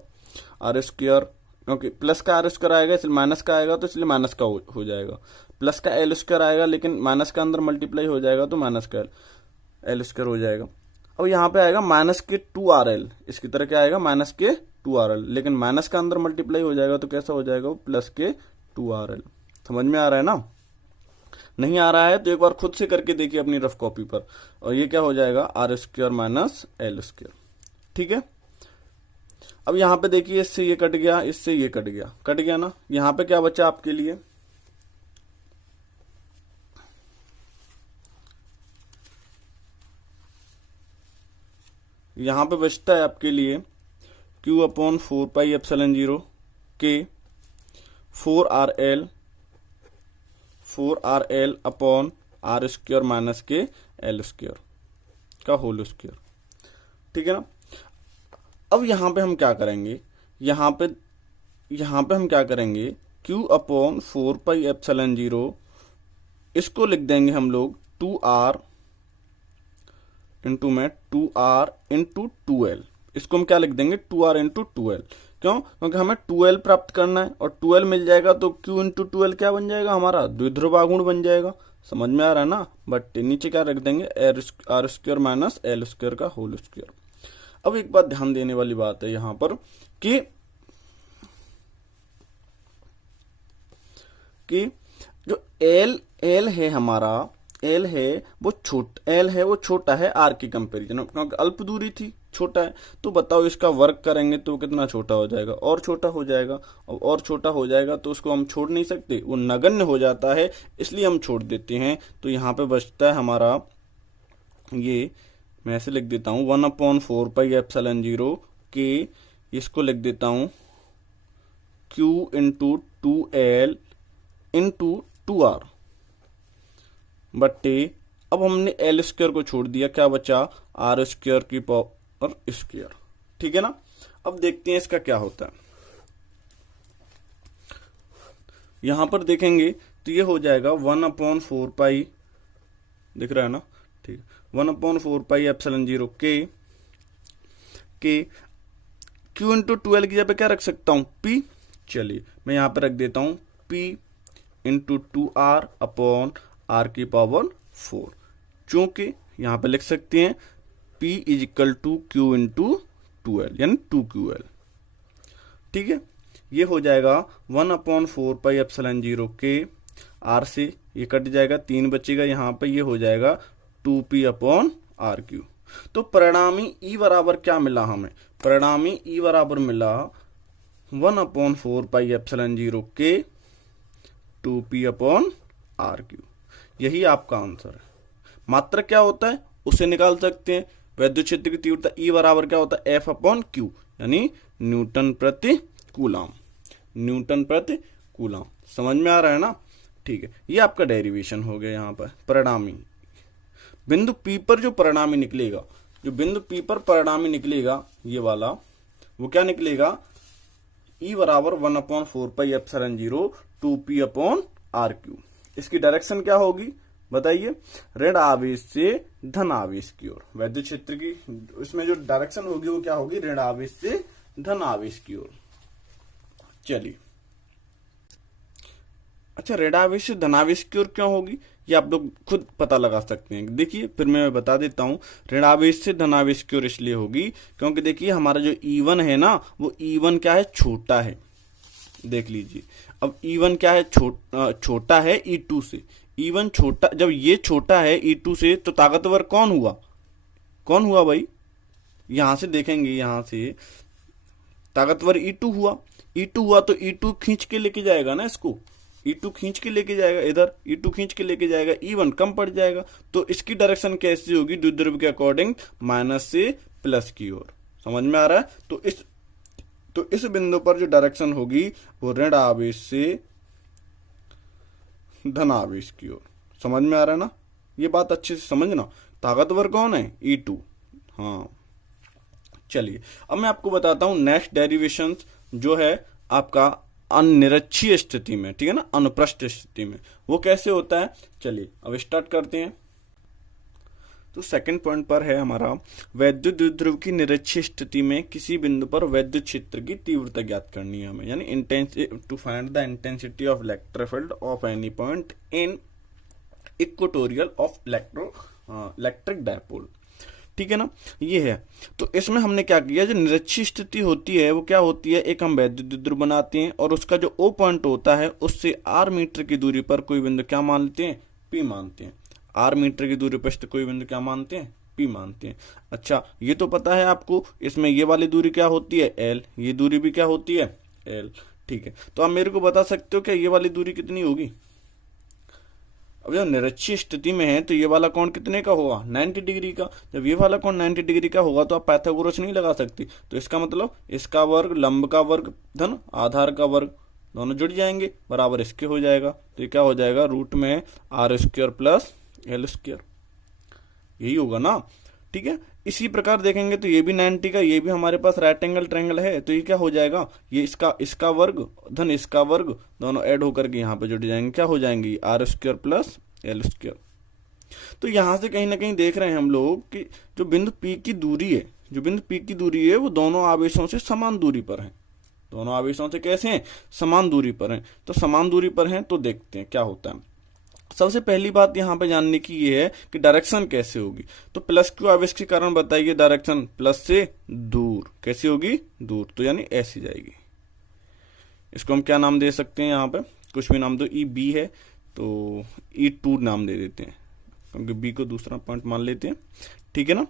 r स्क्वायर, क्योंकि प्लस का r स्क्वायर आएगा इसलिए माइनस का आएगा, तो इसलिए माइनस का हो जाएगा, प्लस का एल स्क्वायर आएगा लेकिन माइनस का अंदर मल्टीप्लाई हो जाएगा तो माइनस का एल स्क्वायर हो जाएगा। अब यहाँ पे आएगा माइनस के 2rl, इसकी तरह क्या आएगा, माइनस के 2rl, लेकिन माइनस का अंदर मल्टीप्लाई हो जाएगा तो कैसा हो जाएगा, वो प्लस के 2rl। समझ में आ रहा है ना। नहीं आ रहा है तो एक बार खुद से करके देखिए अपनी रफ कॉपी पर, और ये क्या हो जाएगा, r square minus l square, ठीक है। अब यहाँ पे देखिए, इससे ये कट गया, इससे ये कट गया ना। यहाँ पे क्या बचा आपके लिए, यहाँ पे बचता है आपके लिए Q/4πε0 k 4rl upon r square minus के एल स्क्वायर का होल स्क्वायर, ठीक है ना। अब यहाँ पे हम क्या करेंगे, यहाँ पे हम क्या करेंगे, Q/4πε0 इसको लिख देंगे हम लोग 2r इंटू में 2r इंटू 2l, इसको हम क्या लिख देंगे, 2r इंटू 2l। क्यों, क्योंकि हमें 2l प्राप्त करना है और 2l मिल जाएगा तो Q इंटू 2l क्या बन जाएगा, हमारा द्विध्रुव आघूर्ण बन जाएगा। समझ में आ रहा है ना। बट नीचे क्या रख देंगे, r square minus l square का होल स्क्वायर। अब एक बात ध्यान देने वाली बात है यहां पर कि जो एल एल है हमारा, एल है वो छोटा है आर की कंपेरिजन, क्योंकि अल्प दूरी थी, छोटा है। तो बताओ इसका वर्क करेंगे तो कितना छोटा हो जाएगा, और छोटा हो जाएगा। और छोटा हो जाएगा तो उसको हम छोड़ नहीं सकते, वो नगण्य हो जाता है, इसलिए हम छोड़ देते हैं। तो यहाँ पे बचता है हमारा, ये मैं ऐसे लिख देता हूँ 1/4πε0 के, इसको लिख देता हूँ Q into 2L into 2R बट्टे, अब हमने एल स्क्वायर को छोड़ दिया, क्या बचा, आर स्क्वायर की पावर स्क्वायर। ठीक है ना। अब देखते हैं इसका क्या होता है। यहां पर देखेंगे तो ये हो जाएगा 1/4π, दिख रहा है ना, ठीक, 1/4πε0 के Q इंटू 2L की जगह क्या रख सकता हूं, P। चलिए मैं यहां पर रख देता हूं P into 2R upon R की पावर 4, चूंकि यहां पे लिख सकते हैं P is equal to Q into 2L यानी 2QL। ठीक है, ये हो जाएगा 1/4πε0 के, R से ये कट जाएगा, 3 बचेगा यहाँ पे, ये हो जाएगा 2P अपॉन RQ। तो परिणामी E बराबर क्या मिला हमें, परिणामी E बराबर मिला 1/4πε0 के 2P अपॉन RQ। यही आपका आंसर है। मात्रक क्या होता है उसे निकाल सकते हैं। वैद्युत क्षेत्र की तीव्रता E बराबर क्या होता है, F अपॉन Q, यानी न्यूटन प्रति कूलम, न्यूटन प्रति कूलम। समझ में आ रहा है ना। ठीक है, ये आपका डेरिवेशन हो गया। यहाँ पर परिणामी बिंदु P पर जो परिणामी निकलेगा, जो बिंदु P पर परिणामी निकलेगा ये वाला, वो क्या निकलेगा, E बराबर 1/4πε0 2P अपॉन RQ। इसकी डायरेक्शन क्या होगी बताइए, ऋण आवेश से धन आवेश की ओर। वैद्युत क्षेत्र की इसमें जो डायरेक्शन होगी वो क्या होगी, ऋण आवेश से धन आवेश की ओर। चलिए, अच्छा ऋण आवेश से धन आवेश की ओर क्यों होगी, ये आप लोग खुद पता लगा सकते हैं। देखिए फिर मैं बता देता हूं, ऋण आवेश से धन आवेश की ओर इसलिए होगी क्योंकि देखिए हमारा जो E1 है ना, वो E1 क्या है, छोटा है। देख लीजिए, अब E1 क्या है, छोटा है E2 से। E1 छोटा, जब ये छोटा है E2 से, तो ताकतवर कौन हुआ, कौन हुआ भाई, यहां से देखेंगे, यहां से ताकतवर E2 हुआ। E2 हुआ तो E2 खींच के लेके जाएगा ना इसको, E2 खींच के लेके जाएगा, इधर E2 खींच के लेके जाएगा, E1 कम पड़ जाएगा। तो इसकी डायरेक्शन कैसी होगी, द्विध्रुव के अकॉर्डिंग माइनस से प्लस की ओर। समझ में आ रहा है। तो इस बिंदु पर जो डायरेक्शन होगी वो ऋण आवेश से धन आवेश की ओर। समझ में आ रहा है ना, ये बात अच्छे से समझना। ताकतवर कौन है, E2। हाँ चलिए, अब मैं आपको बताता हूं नेक्स्ट डेरिवेशन जो है आपका अनिरक्षीय स्थिति में, ठीक है ना, अनुप्रस्थ स्थिति में, वो कैसे होता है। चलिए अब स्टार्ट करते हैं। तो सेकंड पॉइंट पर है हमारा, वैद्युत द्विध्रुव की निरक्षीय स्थिति में किसी बिंदु पर वैद्युत क्षेत्र की तीव्रता ज्ञात करनी है हमें, यानी to find the intensity of electric field of any point in equatorial of electric dipole. ठीक है ना, ये है। तो इसमें हमने क्या किया, जो निरक्षीय स्थिति होती है वो क्या होती है, एक हम वैद्युत द्विध्रुव बनाते हैं और उसका जो O पॉइंट होता है उससे R मीटर की दूरी पर कोई बिंदु क्या मानते हैं, P मानते हैं। R मीटर की दूरी पर स्थित कोई बिंदु क्या मानते हैं, P मानते हैं। अच्छा ये तो पता है आपको, इसमें ये वाली दूरी क्या होती है, L, ये दूरी भी क्या होती है, L। ठीक है, तो आप मेरे को बता सकते हो क्या ये वाली दूरी कितनी होगी। अब जब निरक्षीय स्थिति में है तो ये वाला कोण कितने का होगा, 90 डिग्री का। जब ये वाला कोण 90 डिग्री का होगा तो आप पाइथागोरस नहीं लगा सकते। तो इसका मतलब इसका वर्ग, लंब का वर्ग धन आधार का वर्ग, दोनों जुड़ जाएंगे, बराबर इसके हो जाएगा। तो ये क्या हो जाएगा, रूट में R² प्लस L², यही होगा ना। ठीक है, इसी प्रकार देखेंगे तो ये भी 90 का, ये भी हमारे पास राइट एंगल ट्रायंगल है, तो ये क्या हो जाएगा, ये इसका वर्ग धन इसका वर्ग, दोनों ऐड होकर के यहाँ पे जुड़ जाएंगे, क्या हो जाएंगे, R² प्लस L²। तो यहाँ से कहीं ना कहीं देख रहे हैं हम लोग कि जो बिंदु P की दूरी है, जो बिंदु P की दूरी है वो दोनों आवेशों से समान दूरी पर है। दोनों आवेशों से कैसे हैं, समान दूरी पर हैं। तो समान दूरी पर हैं तो देखते हैं क्या होता है। सबसे पहली बात यहाँ पे जानने की ये है कि डायरेक्शन कैसे होगी। तो प्लस क्यू आवेश के कारण बताइए डायरेक्शन प्लस से दूर कैसी होगी, दूर, तो यानी ऐसी जाएगी। इसको हम क्या नाम दे सकते हैं, यहाँ पे कुछ भी नाम दो, ई बी है तो E2 नाम दे देते हैं, क्योंकि बी को दूसरा पॉइंट मान लेते हैं, ठीक है ना।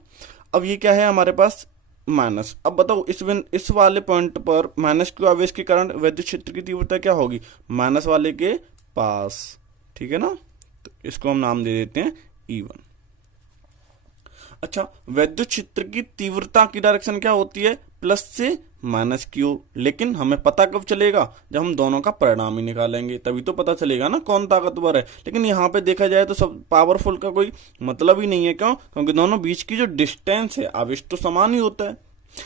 अब ये क्या है हमारे पास माइनस। अब बताओ इस वाले पॉइंट पर माइनस क्यू आवेश के कारण विद्युत क्षेत्र की तीव्रता क्या होगी, माइनस वाले के पास, ठीक है ना। तो इसको हम नाम दे देते हैं E1। अच्छा, विद्युत क्षेत्र की तीव्रता की डायरेक्शन क्या होती है, प्लस से माइनस की ओर। लेकिन हमें पता कब चलेगा, जब हम दोनों का परिणाम ही निकालेंगे, तभी तो पता चलेगा ना कौन ताकतवर है। लेकिन यहाँ पे देखा जाए तो सब पावरफुल का कोई मतलब ही नहीं है। क्यों, क्योंकि दोनों बीच की जो डिस्टेंस है, आवेश तो समान ही होता है,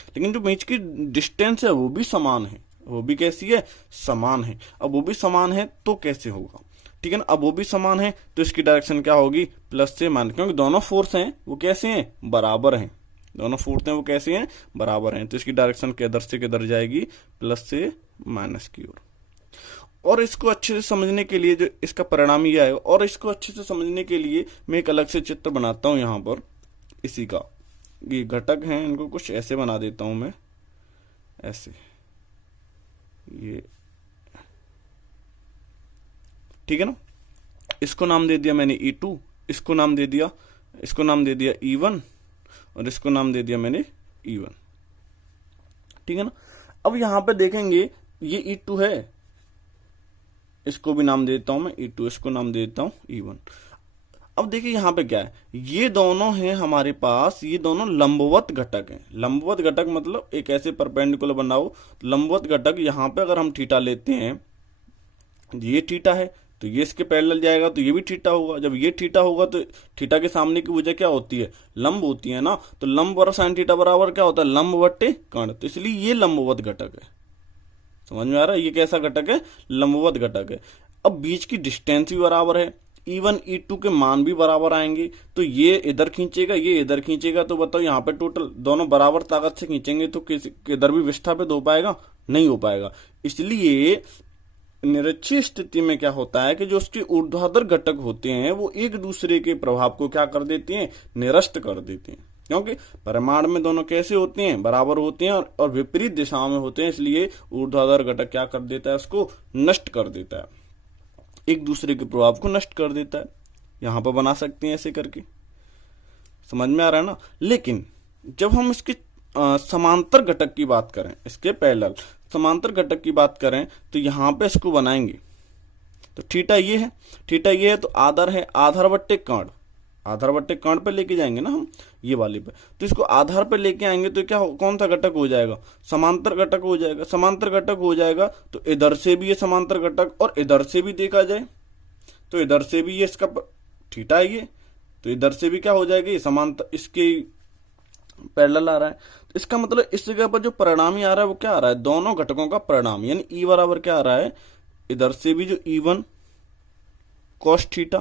लेकिन जो बीच की डिस्टेंस है वो भी समान है। वो भी कैसी है, समान है। अब वो भी समान है तो कैसे होगा, ठीक है ना। अब वो भी समान है तो इसकी डायरेक्शन क्या होगी, प्लस से माइनस, क्योंकि दोनों फोर्स हैं वो कैसे हैं, बराबर हैं। दोनों फोर्स हैं वो कैसे हैं, बराबर हैं। तो इसकी डायरेक्शन किधर से किधर जाएगी, प्लस से माइनस की ओर। और इसको अच्छे से समझने के लिए जो इसका परिणाम ये आएगा, और इसको अच्छे से समझने के लिए मैं एक अलग से चित्र बनाता हूं यहाँ पर। इसी का ये घटक हैं, इनको कुछ ऐसे बना देता हूं मैं, ऐसे, ये ठीक है ना। इसको नाम दे दिया मैंने E2, इसको नाम दे दिया E1, और इसको नाम दे दिया मैंने E1, ठीक है ना। अब यहां पे देखेंगे ये E2 है, इसको भी नाम देता हूं मैं E2, इसको नाम देता हूं E1। अब देखिए यहां पे क्या है, ये दोनों हैं हमारे पास, ये दोनों लंबवत घटक हैं। लंबवत घटक मतलब एक ऐसे परपेंडिकुलर बनाओ, लंबवत घटक। यहां पे अगर हम थीटा लेते हैं, ये थीटा है तो ये इसके पैरेलल जाएगा, तो ये भी थीटा होगा। जब ये थीटा होगा तो थीटा के सामने की भुजा क्या होती है, लंब होती है ना। तो लंब और साइन थीटा बराबर क्या होता है, लंब बट्टे कर्ण। तो इसलिए ये लंबवत घटक है। समझ में आ रहा है, ये कैसा घटक है, लंबवत घटक है। अब बीच की डिस्टेंस भी बराबर है, E1 E2 के मान भी बराबर आएंगे। तो ये इधर खींचेगा, ये इधर खींचेगा। तो बताओ यहाँ पे टोटल दोनों बराबर ताकत से खींचेंगे तो किधर भी विस्थापित हो पाएगा, नहीं हो पाएगा। इसलिए निरक्षीय स्थिति में क्या होता है कि जो उसके ऊर्ध्वाधर घटक होते हैं वो एक दूसरे के प्रभाव को क्या कर देते हैं, निरस्त कर देते हैं। क्योंकि परिमाण में दोनों कैसे होते हैं, बराबर होते हैं, और विपरीत दिशा में होते हैं। इसलिए ऊर्ध्वाधर घटक क्या कर देता है, उसको नष्ट कर देता है, एक दूसरे के प्रभाव को नष्ट कर देता है। यहां पर बना सकते हैं ऐसे करके, समझ में आ रहा है ना। लेकिन जब हम इसके समांतर घटक की बात करें, इसके पैरेलल समांतर घटक की बात करें, तो यहां पे इसको बनाएंगे तो थीटा ये है, तो आधार है, आधार बट्टे कर्ण, आधार बट्टे कर्ण पे लेके जाएंगे ना हम, ये वाले पे। तो इसको आधार पे लेके आएंगे तो क्या कौन सा घटक हो जाएगा, समांतर घटक हो जाएगा। समांतर घटक हो जाएगा तो इधर से भी ये समांतर घटक, और इधर से भी देखा जाए तो इधर से भी ये इसका थीटा है ये, तो इधर से भी क्या हो जाएगा, ये समांतर इसके पैरेलल आ रहा है। तो इसका मतलब इस जगह पर जो परिणामी आ रहा है वो क्या आ रहा है, दोनों घटकों का परिणाम। यानी E बराबर क्या आ रहा है, इधर से भी जो E1 cos थीटा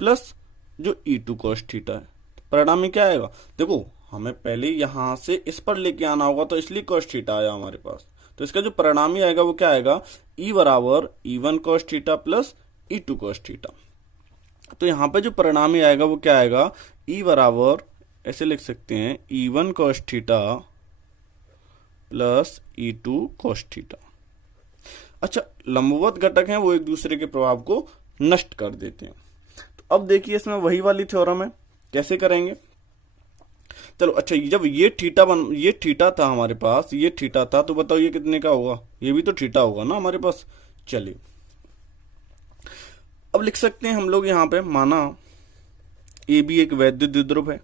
प्लस जो E2 cos थीटा है। परिणामी क्या आएगा, देखो हमें पहले यहां से इस पर लेके आना होगा, तो इसलिए cos थीटा आया हमारे पास। तो इसका जो परिणामी आएगा वो क्या आएगा, E बराबर E1 cos theta plus E2 cos theta. तो यहां पे जो परिणामी आएगा वो क्या आएगा, E बराबर ऐसे लिख सकते हैं E1 cos theta plus E2 cos theta. अच्छा, लंबवत घटक हैं वो एक दूसरे के प्रभाव को नष्ट कर देते हैं। तो अब देखिए इसमें वही वाली थ्योरम है, कैसे करेंगे। चलो अच्छा, जब ये थीटा था हमारे पास, ये थीटा था, तो बताओ ये कितने का होगा, ये भी तो थीटा होगा ना हमारे पास। चलिए अब लिख सकते हैं हम लोग यहां पे, माना ए बी एक वैद्युत द्विध्रुव है,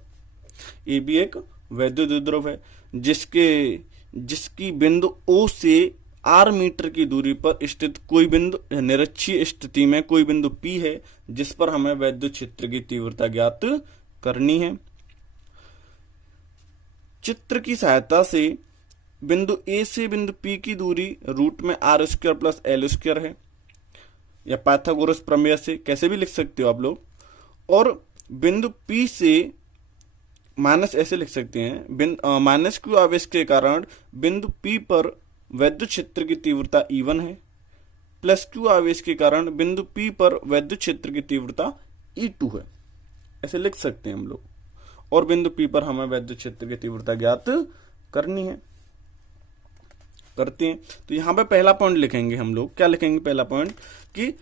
ए बी एक वैद्युत द्विध्रुव है जिसकी बिंदु O से R मीटर की दूरी पर स्थित कोई बिंदु, निरक्षीय स्थिति में कोई बिंदु P है जिस पर हमें वैद्युत क्षेत्र की तीव्रता ज्ञात करनी है। चित्र की सहायता से बिंदु A से बिंदु P की दूरी रूट में R² प्लस L² है, या पाइथागोरस प्रमेय से कैसे भी लिख सकते हो आप लोग। और बिंदु P से माइनस ऐसे लिख सकते हैं, माइनस क्यू आवेश के कारण बिंदु P पर वैद्युत क्षेत्र की तीव्रता E1 है, प्लस क्यू आवेश के कारण बिंदु P पर विद्युत क्षेत्र की तीव्रता E2 है, ऐसे लिख सकते हैं हम लोग। और बिंदु P पर हमें विद्युत क्षेत्र की तीव्रता ज्ञात करनी है, करते हैं। तो यहाँ पे पहला पॉइंट लिखेंगे हम लोग, क्या लिखेंगे पहला पॉइंट, कि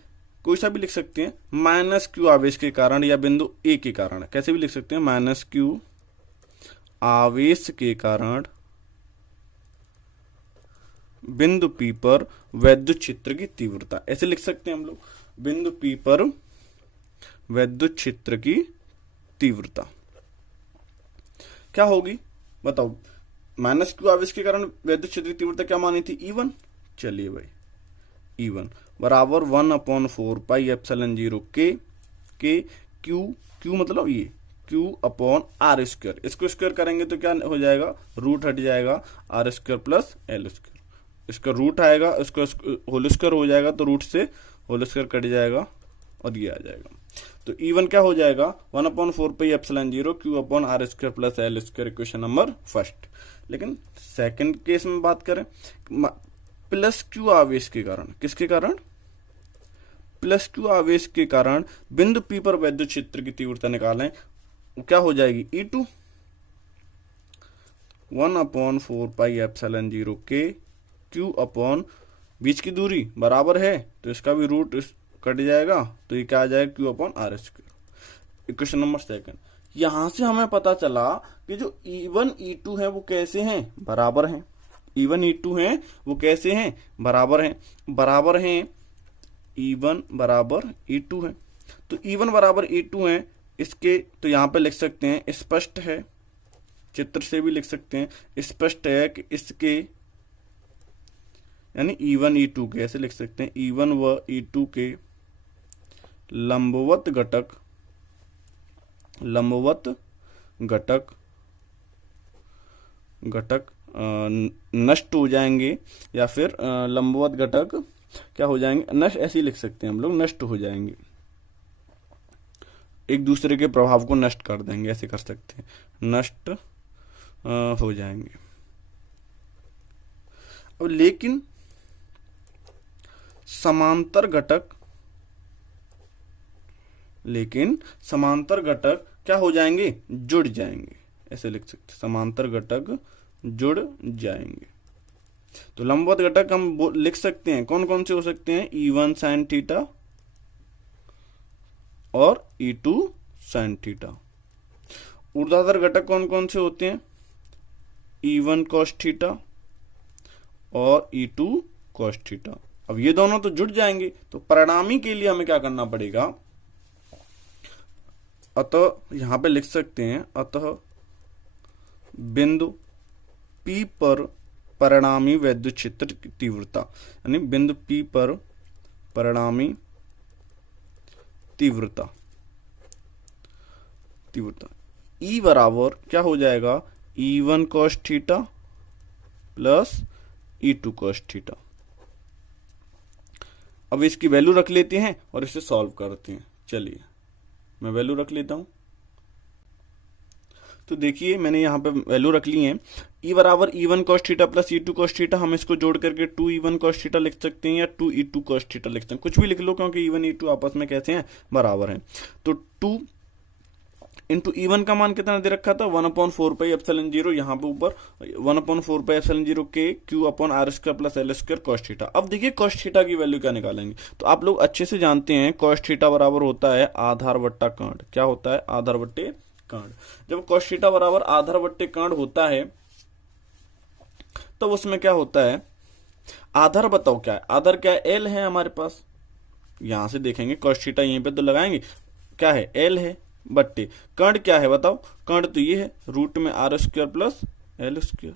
कोई सा भी लिख सकते हैं माइनस क्यू आवेश के कारण या बिंदु ए के कारण, कैसे भी लिख सकते हैं, माइनस क्यू आवेश के कारण बिंदु P पर विद्युत क्षेत्र की तीव्रता, ऐसे लिख सकते हैं हम लोग। बिंदु P पर विद्युत क्षेत्र की तीव्रता क्या होगी बताओ। माइनस क्यू आवेश के कारण विद्युत क्षेत्र की तीव्रता क्या मानी थी, E1। चलिए भाई E1 बराबर 1/4 पाई एप्सिलॉन 0 के क्यू मतलब ये Q/R स्क्वायर, इसको स्क्वायर करेंगे तो क्या हो जाएगा, रूट हट जाएगा, R square plus L square, इसका रूट आएगा, इसका होल स्क्वायर हो जाएगा तो रूट से होल स्क्वायर कट जाएगा और ये आ जाएगा। तो E1 क्या हो जाएगा, 1/4 pi epsilon 0 Q/R square plus L square, equation number first. लेकिन सेकंड केस में बात करें, प्लस क्यू आवेश के कारण, किसके कारण, प्लस क्यू आवेश के कारण बिंदु P पर विद्युत क्षेत्र की तीव्रता निकालें, क्या हो जाएगी, E2 1/4 पाई एप्सिलॉन 0 के Q/ बीच की दूरी बराबर है तो इसका भी रूट कट जाएगा, तो ये क्या आ जाएगा, Q/R square, equation number second. यहां से हमें पता चला कि जो E1 E2 है वो कैसे हैं, बराबर हैं। E1 E2 हैं वो कैसे हैं, बराबर हैं, बराबर हैं। E1 बराबर E2 है, तो E1 बराबर E2 है, इसके तो यहां पे लिख सकते हैं, स्पष्ट है, चित्र से भी लिख सकते हैं, स्पष्ट है कि इसके यानी E1 E2 के, ऐसे लिख सकते हैं, E1 व E2 के लंबवत घटक नष्ट हो जाएंगे, या फिर लंबवत घटक क्या हो जाएंगे, नष्ट, ऐसे ही लिख सकते हैं हम लोग, नष्ट हो जाएंगे, एक दूसरे के प्रभाव को नष्ट कर देंगे, ऐसे कर सकते हैं, नष्ट हो जाएंगे। अब लेकिन समांतर घटक क्या हो जाएंगे, जुड़ जाएंगे, ऐसे लिख सकते हैं, समांतर घटक जुड़ जाएंगे। तो लंबवत घटक हम लिख सकते हैं, कौन कौन से हो सकते हैं, E1 sin थीटा और E2 sin थीटा। ऊर्ध्वाधर घटक कौन कौन से होते हैं, E1 cos थीटा और E2 cos थीटा। अब ये दोनों तो जुड़ जाएंगे, तो परिणामी के लिए हमें क्या करना पड़ेगा, अतः यहां पे लिख सकते हैं, अतः बिंदु P पर परिणामी विद्युत क्षेत्र की तीव्रता, यानी बिंदु P पर परिणामी तीव्रता E बराबर क्या हो जाएगा, E1 cos theta plus E2 cos theta. अब इसकी वैल्यू रख लेते हैं और इसे सॉल्व करते हैं। चलिए मैं वैल्यू रख लेता हूं। तो देखिए मैंने यहाँ पे वैल्यू रख ली है। E बराबर E1 cos theta plus E2 cos theta, हम इसको जोड़ करके 2E1 cos थीटा लिख सकते हैं या 2E2 cos थीटा लिख सकते हैं, कुछ भी लिख लो, क्योंकि E1 E2 आपस में कैसे हैं, बराबर हैं। तो 2 इंटू E1 का मान कितना दे रखा था, 1/4 पाई एप्सिलॉन 0, यहाँ पे ऊपर 1/4 पाई एप्सिलॉन 0 के Q/R square plus L square cos theta. अब देखिए cos थीटा की वैल्यू क्या निकालेंगे, तो आप लोग अच्छे से जानते हैं cos थीटा बराबर होता है आधार बट्टा कांड। क्या होता है, आधार बट्टे कांड। जब cos थीटा बराबर आधार बट्टे कांड होता है तो उसमें क्या होता है, आधार बताओ क्या है, आधार क्या है, L है हमारे पास। यहां से देखेंगे cos थीटा यहीं पे तो लगाएंगे, क्या है, L है, बट्टे कर्ण क्या है बताओ, कर्ण तो ये है रूट में R square plus L square.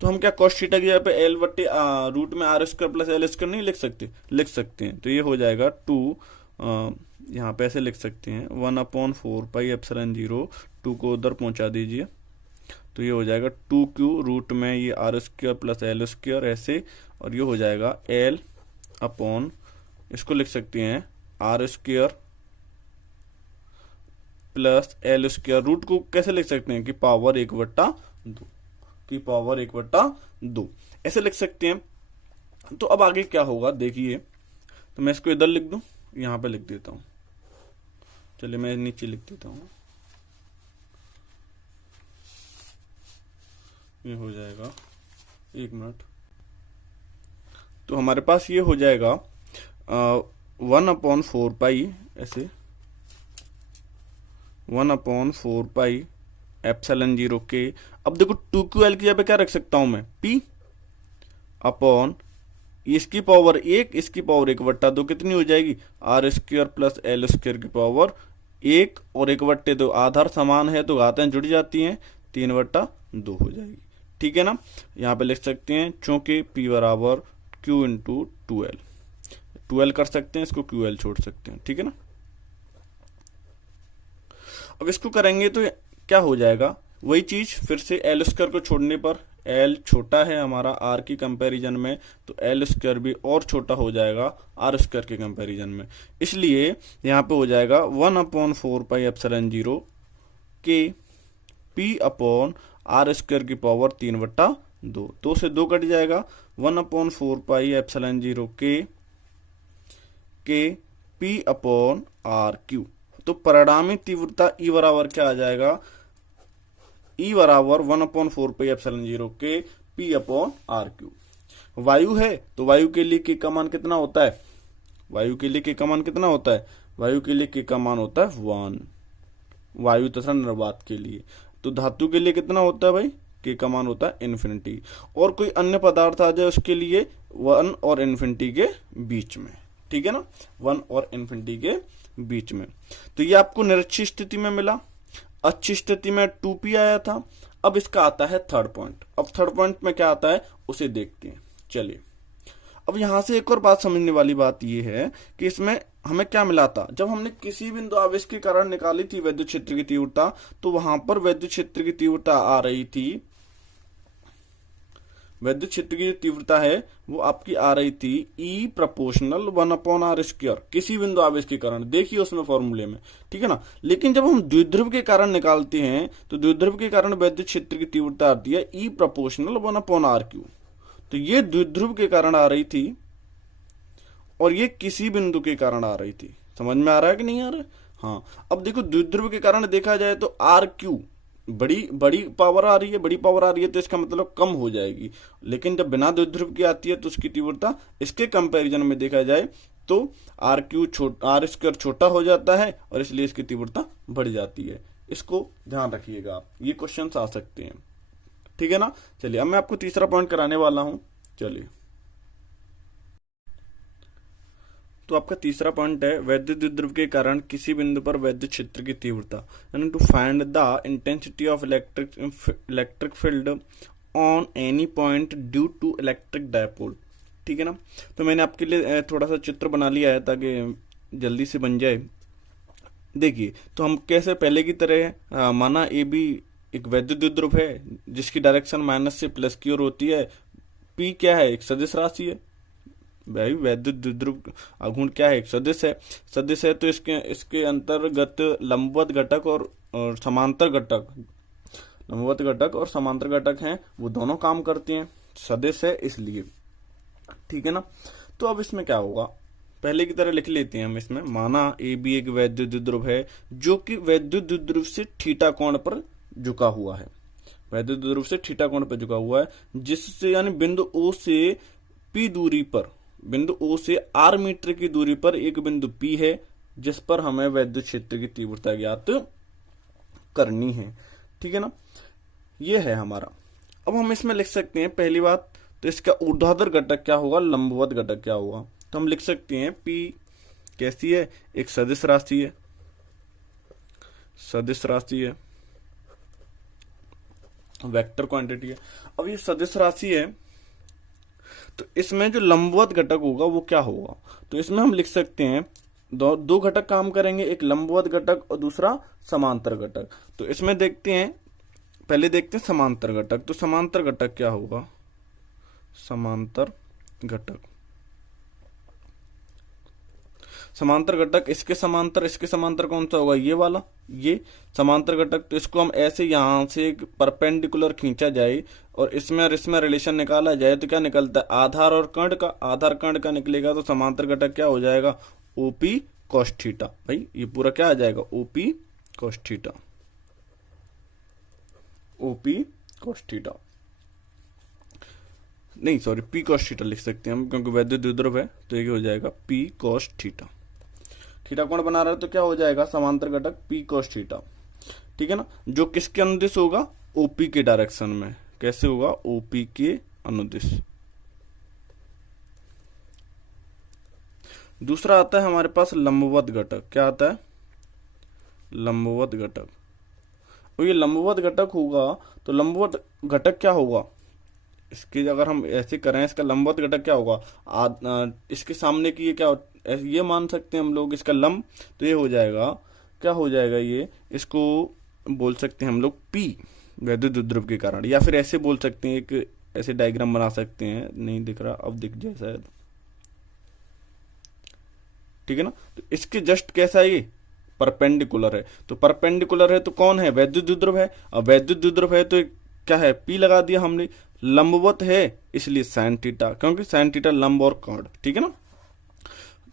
तो हम क्या cos थीटा की जगह पे L बट्टे रूट में R square plus L square नहीं लिख सकते, लिख सकते हैं। तो ये हो जाएगा 2, यहाँ पे ऐसे लिख सकते हैं 1/4 पाई एप्सिलॉन 0, 2 को उधर पहुंचा दीजिए, तो ये हो जाएगा 2Q रूट में ये R square plus L square ऐसे, और ये हो जाएगा L अपॉन, इसको लिख सकते हैं R square plus L square, root को कैसे लिख सकते हैं कि पावर 1/2, की पावर 1/2 ऐसे लिख सकते हैं। तो अब आगे क्या होगा देखिए, तो मैं इसको इधर लिख दूं, यहाँ पे लिख देता हूँ, चलिए मैं नीचे लिख देता हूँ, ये हो जाएगा, 1 मिनट। तो हमारे पास ये हो जाएगा 1/4 पाई, ऐसे 1/4 पाई एप्सिलॉन 0 के। अब देखो 2QL की जगह क्या रख सकता हूं मैं, P अपॉन इसकी पावर 1, इसकी पावर 1/2 कितनी हो जाएगी, R² प्लस L² की पावर 1 और 1/2, आधार समान है तो घातें जुड़ जाती हैं, 3/2 हो जाएगी। ठीक है ना, यहाँ पे लिख सकते हैं चूंकि P बराबर Q इंटू 2L कर सकते हैं, इसको QL छोड़ सकते हैं। ठीक है ना, अब इसको करेंगे तो क्या हो जाएगा, वही चीज फिर से L² को छोड़ने पर, L छोटा है हमारा R की कंपैरिजन में, तो L² भी और छोटा हो जाएगा R² के कंपैरिजन में, इसलिए यहाँ पे हो जाएगा 1/4 पाई एप्सिलॉन 0 के P अपॉन R² की पावर 3/2, 2 से 2 कट जाएगा, 1/4 पाई एप्सिलॉन 0 के P अपॉन RQ। तो परिणामी तीव्रता E बराबर क्या आ जाएगा, E बराबर 1/4 पाई एप्सिलॉन 0 के P अपॉन RQ। वायु है तो वायु के लिए K का मान कितना होता है, वायु के लिए K का मान कितना होता है, वायु के लिए K का मान होता है 1, वायु तथा निर्वात के लिए। तो धातु के लिए कितना होता है भाई, K का मान होता है इन्फिनिटी, और कोई अन्य पदार्थ आ जाए उसके लिए 1 और इन्फिनिटी के बीच में। ठीक है ना, 1 और इन्फिनिटी के बीच में। तो ये आपको निरक्षी स्थिति में मिला, अच्छी स्थिति में 2P आया था। अब इसका आता है थर्ड पॉइंट, अब थर्ड पॉइंट में क्या आता है उसे देखते हैं। चलिए, अब यहां से एक और बात समझने वाली बात यह है कि इसमें हमें क्या मिला था, जब हमने किसी बिंदु आवेश के कारण निकाली थी विद्युत क्षेत्र की तीव्रता, तो वहां पर विद्युत क्षेत्र की तीव्रता आ रही थी, विद्युत क्षेत्र की जो तीव्रता है वो आपकी आ रही थी E प्रोपोर्शनल 1/r², किसी बिंदु आवेश के कारण, देखिए उसमें फॉर्मूले में। ठीक है ना, लेकिन जब हम द्विध्रुव के कारण निकालते हैं तो द्विध्रुव के कारण विद्युत क्षेत्र की तीव्रता आती है E प्रोपोर्शनल 1/r²। तो ये द्विध्रुव के कारण आ रही थी और ये किसी बिंदु के कारण आ रही थी। समझ में आ रहा है कि नहीं आ रहा है? हाँ, अब देखो द्विध्रुव के कारण देखा जाए तो RQ बड़ी बड़ी पावर आ रही है, बड़ी पावर आ रही है तो इसका मतलब कम हो जाएगी, लेकिन जब बिना द्विध्रुव की आती है तो उसकी तीव्रता इसके कंपैरिजन में देखा जाए तो R² छोटा हो जाता है और इसलिए इसकी तीव्रता बढ़ जाती है। इसको ध्यान रखिएगा आप, ये क्वेश्चन आ सकते हैं। ठीक है ना, चलिए अब मैं आपको तीसरा पॉइंट कराने वाला हूं। चलिए, तो आपका तीसरा पॉइंट है वैद्युत द्विध्रुव के कारण किसी बिंदु पर वैद्युत क्षेत्र की तीव्रता, यानी to find the intensity of electric field on any point due to electric dipole. ठीक है ना, तो मैंने आपके लिए थोड़ा सा चित्र बना लिया है ताकि जल्दी से बन जाए। देखिए, तो हम कैसे पहले की तरह माना ए बी एक वैद्युत द्विध्रुव है जिसकी डायरेक्शन माइनस से प्लस की ओर होती है। पी क्या है, एक सदिश राशि है भाई, वैद्युत द्विध्रुव आघूर्ण क्या है, एक सदिश है। सदिश है तो इसके अंतर्गत लंबवत घटक और समांतर घटक, लंबवत घटक और समांतर घटक हैं, वो दोनों काम करती हैं, सदिश है इसलिए। ठीक है ना, तो अब इसमें क्या होगा, पहले की तरह लिख लेते हैं हम। इसमें माना ए बी एक वैद्युत द्विध्रुव है जो कि वैद्युत द्विध्रुव से थीटा कोण पर झुका हुआ है, वैद्युत द्विध्रुव से थीटा कोण पर झुका हुआ है, जिससे यानी बिंदु O से P दूरी पर, बिंदु O से R मीटर की दूरी पर एक बिंदु P है जिस पर हमें वैद्युत क्षेत्र की तीव्रता ज्ञात करनी है। ठीक है ना, ये है हमारा। अब हम इसमें लिख सकते हैं पहली बात तो इसका ऊर्ध्वाधर घटक क्या होगा, लंबवत घटक क्या होगा। तो हम लिख सकते हैं P कैसी है, एक सदिश राशि है, सदिश राशि है, वेक्टर क्वांटिटी है। अब ये सदिश राशि है तो इसमें जो लंबवत घटक होगा वो क्या होगा, तो इसमें हम लिख सकते हैं दो घटक काम करेंगे, एक लंबवत घटक और दूसरा समांतर घटक। तो इसमें देखते हैं, पहले देखते हैं समांतर घटक। तो समांतर घटक क्या होगा, समांतर घटक, समांतर घटक इसके समांतर कौन सा होगा, ये वाला, ये समांतर घटक। तो इसको हम ऐसे यहाँ से एक परपेंडिकुलर खींचा जाए और इसमें रिलेशन निकाला जाए तो क्या निकलता है, आधार और कर्ण का, आधार कर्ण का निकलेगा तो समांतर घटक क्या हो जाएगा, ओपी कॉस थीटा। भाई ये पूरा क्या आ जाएगा, OP cos theta, OP cos theta, नहीं सॉरी पी कॉस थीटा लिख सकते हैं हम, क्योंकि वैद्युत द्विध्रुव है तो ये हो जाएगा पी कॉस थीटा। थीटा कोण बना रहा है तो क्या हो जाएगा, समांतर घटक पी कॉस थीटा, ठीक है ना, जो किसके अनुदिश होगा, ओपी के डायरेक्शन में। कैसे होगा, ओपी के अनुदिश। दूसरा आता है हमारे पास लंबवत घटक। क्या आता है, लंबवत घटक। और ये लंबवत घटक होगा तो लंबवत घटक क्या होगा, इसकी अगर हम ऐसे करें, इसका लंबवत घटक क्या होगा, इसके सामने की ये क्या, ये मान सकते हैं हम लोग इसका लंब, तो ये हो जाएगा, क्या हो जाएगा, ये इसको बोल सकते हैं हम लोग पी, वैद्युत द्विध्रुव के कारण। या फिर ऐसे बोल सकते हैं, एक ऐसे डायग्राम बना सकते हैं, नहीं दिख रहा, अब दिख जाए शायद, ठीक है ना। तो इसके जस्ट कैसा है, ये परपेंडिकुलर है, तो परपेंडिकुलर है तो कौन है, वैद्युत द्विध्रुव है। अब वैद्युत द्विध्रुव है तो क्या है, पी लगा दिया हमने। लंबवत है इसलिए साइन थीटा, क्योंकि साइन थीटा लंब और कर्ण, ठीक है ना।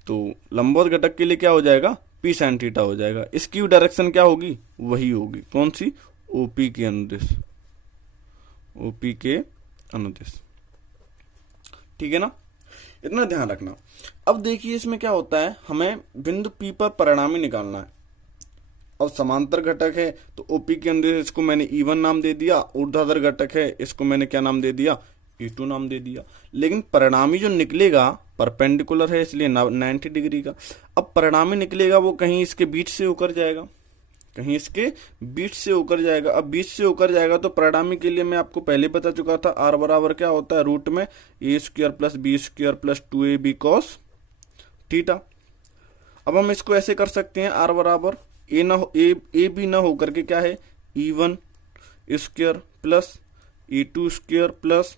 तो लंबवत घटक के लिए क्या हो जाएगा, पी साइन थीटा हो जाएगा। इसकी डायरेक्शन क्या होगी, वही होगी, कौन सी, ओपी के अनुदिश, ओपी के अनुदिश, ठीक है ना। इतना ध्यान रखना। अब देखिए इसमें क्या होता है, हमें बिंदु पी पर परिणामी निकालना है। अब समांतर घटक है तो ओपी के अंदर इसको मैंने E1 नाम दे दिया, ऊर्ध्वाधर घटक है इसको मैंने क्या नाम दे दिया, E2 नाम दे दिया। लेकिन परिणामी जो निकलेगा, परपेंडिकुलर है इसलिए 90 डिग्री का। अब परिणामी निकलेगा वो कहीं इसके बीच से होकर जाएगा, कहीं इसके बीच से होकर जाएगा। अब बीच से होकर जाएगा तो परिणामी के लिए मैं आपको पहले बता चुका था, आर बराबर क्या होता है, रूट में A square plus B square plus 2ab cos theta. अब हम इसको ऐसे कर सकते हैं, आर बराबर ए ना हो, ए बी ना हो करके क्या है, E1 square plus E2 square plus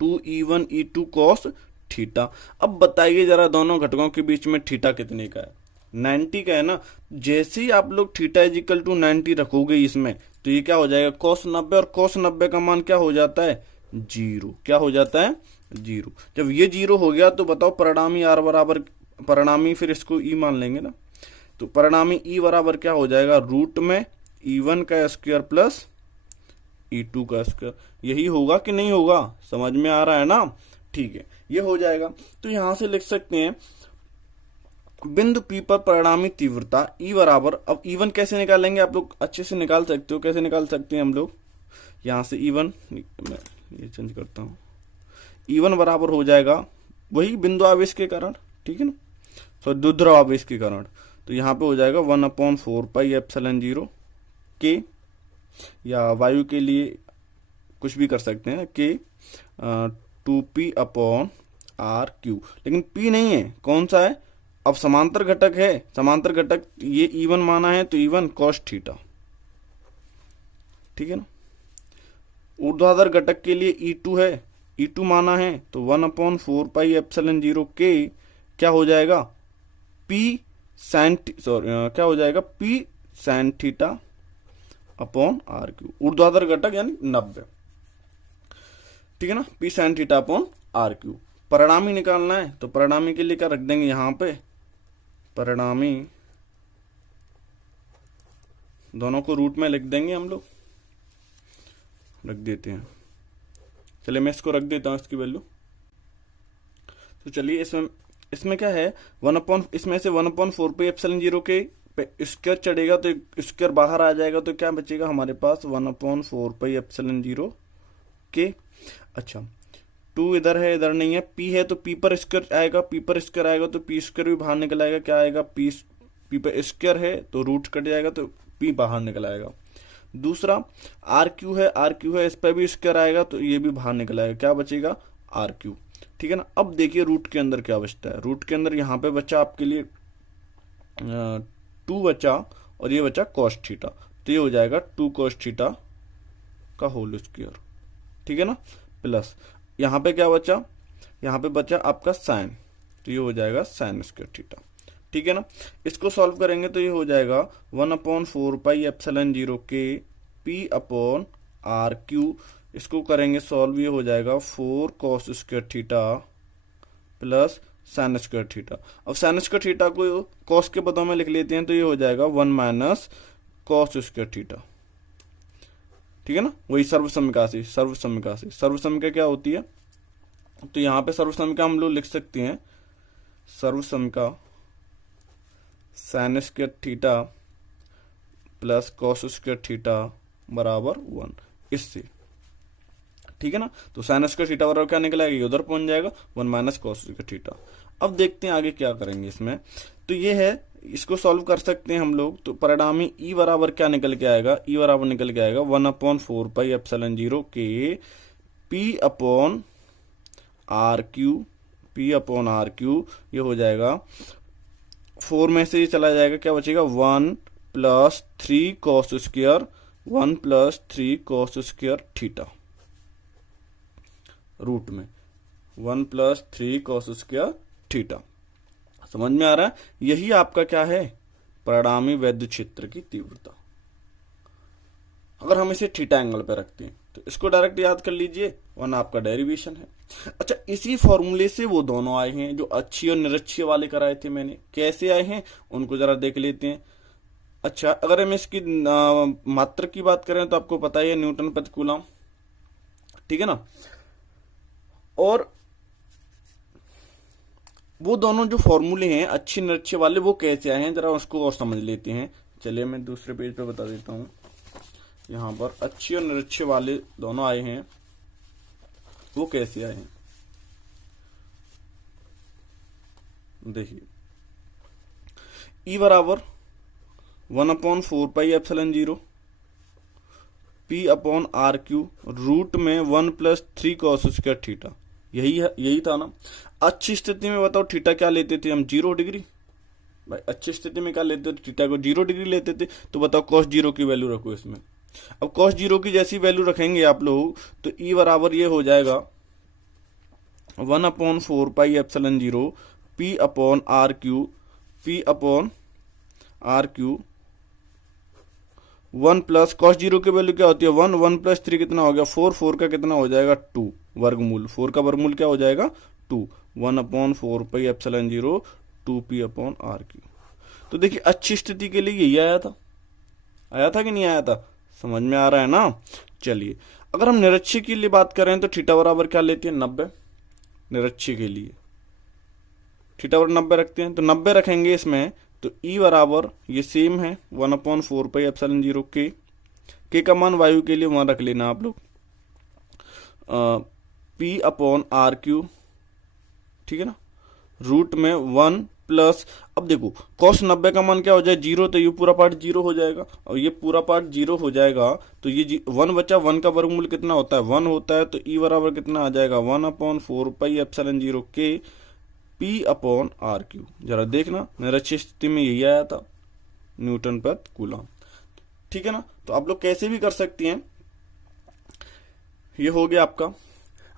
2E1 E2 cos theta. अब बताइए जरा, दोनों घटकों के बीच में थीटा कितने का है, 90 का है ना। जैसे ही आप लोग थीटा इजिकल टू 90 रखोगे इसमें, तो ये क्या हो जाएगा, cos 90, और cos 90 का मान क्या हो जाता है, 0। क्या हो जाता है, 0। जब ये 0 हो गया तो बताओ परिणामी आर बराबर, परिणामी फिर इसको ई मान लेंगे ना, तो परिणामी ई बराबर क्या हो जाएगा, रूट में E1 का स्क्वायर प्लस E2 का स्क्वायर। यही होगा कि नहीं होगा, समझ में आ रहा है ना, ठीक है, ये हो जाएगा। तो यहां से लिख सकते हैं बिंदु P पर परिणामी तीव्रता E बराबर, अब E1 कैसे निकालेंगे, आप लोग अच्छे से निकाल सकते हो। कैसे निकाल सकते हैं हम लोग, यहां से E1, मैं ये चेंज करता हूं, E1 बराबर हो जाएगा वही बिंदु आवेश के कारण, ठीक है ना, सो द्विध्रुव आवेश के कारण। तो यहाँ पे हो जाएगा 1/4πε0 के, या वायु के लिए कुछ भी कर सकते हैं, के 2p/r³। लेकिन p नहीं है, कौन सा है, अब समांतर घटक है, समांतर घटक ये E1 माना है तो E1 cos थीटा, ठीक है ना। ऊर्ध्वाधर घटक के लिए E2 है, E2 माना है तो 1/4πε0 के क्या हो जाएगा, p sin, सॉरी क्या हो जाएगा, p sin theta upon r³। ऊर्ध्वाधर घटक यानी 90, ठीक है ना, p sin theta upon r³। परिणामी निकालना है तो परिणामी के लिए क्या रख देंगे, यहां पे परिणामी दोनों को रूट में लिख देंगे हम लोग, रख देते हैं। चलिए मैं इसको रख देता हूं, इसकी वैल्यू। तो चलिए इसमें क्या है, इसमें से 1/4πε0 के स्क्वायर चढ़ेगा तो स्क्वायर बाहर आ जाएगा, तो क्या बचेगा हमारे पास 1/4πε0 के। अच्छा 2 इधर है, इधर नहीं है, p है तो p पर स्क्वायर आएगा, p पर स्क्वायर आएगा तो p स्क्वायर भी बाहर निकल आएगा। क्या आएगा, p पर स्क्वायर है तो रूट कट जाएगा तो p बाहर निकल आएगा। दूसरा r³ है, इस पर भी स्क्वायर आएगा तो ये भी बाहर निकल आएगा। क्या बचेगा, r³, ठीक है ना। अब देखिए रूट के अंदर क्या बचता है, रूट के अंदर यहाँ पे बचा आपके लिए 2 बचा और ये बचा cos थीटा, तो ये हो जाएगा 2 cos थीटा का होल स्क्वायर, ठीक है ना, प्लस यहाँ पे क्या बचा, यहाँ पे बचा आपका साइन, तो ये हो जाएगा साइन स्क्वायर थीटा। ठीक है ना। इसको सॉल्व करेंगे तो ये हो जाएगा 1/4πε0 के पी अपॉन आर क्यू। इसको करेंगे सॉल्व, ये हो जाएगा 4 cos square theta plus sign square theta. अब साइन स्क्वायर थीटा को cos के पदों में लिख लेते हैं तो ये हो जाएगा 1 माइनस cos स्क्वायर थीटा। ठीक है ना। वही सर्वसमिका से, सर्वसमिका क्या होती है, तो यहाँ पे सर्वसमिका हम लोग लिख सकते हैं, सर्वसमिका sine square theta plus cos square theta बराबर 1 इससे। ठीक है ना। तो साइन स्क्वायर थीटा बराबर क्या निकल आएगा, ये उधर पहुंच जाएगा 1 माइनस cos स्क्वायर थीटा। अब देखते हैं आगे क्या करेंगे इसमें। तो ये है, इसको सॉल्व कर सकते हैं हम लोग। तो परिणामी ई बराबर क्या निकल के आएगा, ई बराबर निकल के आएगा 1/4πε0 के P upon are Q, P upon are Q. ये हो जाएगा 4 में से ये चला जाएगा, क्या बचेगा 1 + 3 cos square, 1 + 3 cos square theta, root में 1 + 3 cos स्क्वायर थीटा। समझ में आ रहा है। यही आपका क्या है, परिणामी वैद्युत क्षेत्र की तीव्रता। अगर हम इसे थीटा एंगल पे रखते हैं तो इसको डायरेक्ट याद कर लीजिए, वरना आपका डेरिवेशन है। अच्छा, इसी फॉर्मूले से वो दोनों आए हैं जो अक्षीय और निरक्षीय वाले कराए थे मैंने। कैसे आए हैं उनको जरा देख लेते हैं। अच्छा, अगर हम इसकी मात्रा की बात करें तो आपको पता ही है, न्यूटन प्रति कूलम। ठीक है ना। और वो दोनों जो फॉर्मूले हैं अच्छे निरक्षीय वाले, वो कैसे आए हैं जरा उसको और समझ लेते हैं। चलिए मैं दूसरे पेज पे बता देता हूं। यहां पर अच्छे और निरक्षीय वाले दोनों आए हैं, वो कैसे आए हैं देखिए। ई बराबर 1/4πε0 p upon are cube, root में 1 + 3 cos स्क्वायर थीटा। यही था ना। अच्छी स्थिति में बताओ थीटा क्या लेते थे हम, 0 डिग्री। भाई अच्छी स्थिति में क्या लेते थे, थीटा को 0 डिग्री लेते थे। तो बताओ cos 0 की वैल्यू रखो इसमें। अब cos 0 की जैसी वैल्यू रखेंगे आप लोग तो ई बराबर ये हो जाएगा 1/4πε0 p upon are Q, P upon are cube 1 + cos 0 की वैल्यू क्या होती है 1, 1 + 3 कितना हो गया 4, 4 का कितना हो जाएगा 2, वर्गमूल 4 का वर्गमूल क्या हो जाएगा 2, 1/4πε0 2p अपॉन आर क्यू। तो देखिए अच्छी स्थिति के लिए यही आया था कि नहीं आया था, समझ में आ रहा है ना। चलिए, अगर हम निरक्षीय के लिए बात करें तो थीटा बराबर क्या लेते हैं 90। निरक्षीय के लिए थीटा बराबर 90 रखते हैं, तो 90 रखेंगे इसमें तो ई बराबर ये सेम है 1/4πε0 के का मान वायु के लिए वहां रख लेना आप लोग, पी अपॉन आर क्यू। ठीक है ना। रूट में 1 प्लस, अब देखो cos 90 का मान क्या हो जाए 0, तो ये पूरा पार्ट 0 हो जाएगा और ये पूरा पार्ट 0 हो जाएगा। तो ये 1 बचा, 1 का वर्गमूल कितना होता है 1 होता है। तो ई बराबर कितना आ जाएगा 1/4πε0 के पी अपॉन आर क्यू। जरा देखना निरक्षीय स्थिति में यही आया था, न्यूटन प्रति कूलम। ठीक है ना। तो आप लोग कैसे भी कर सकती हैं। ये हो गया आपका।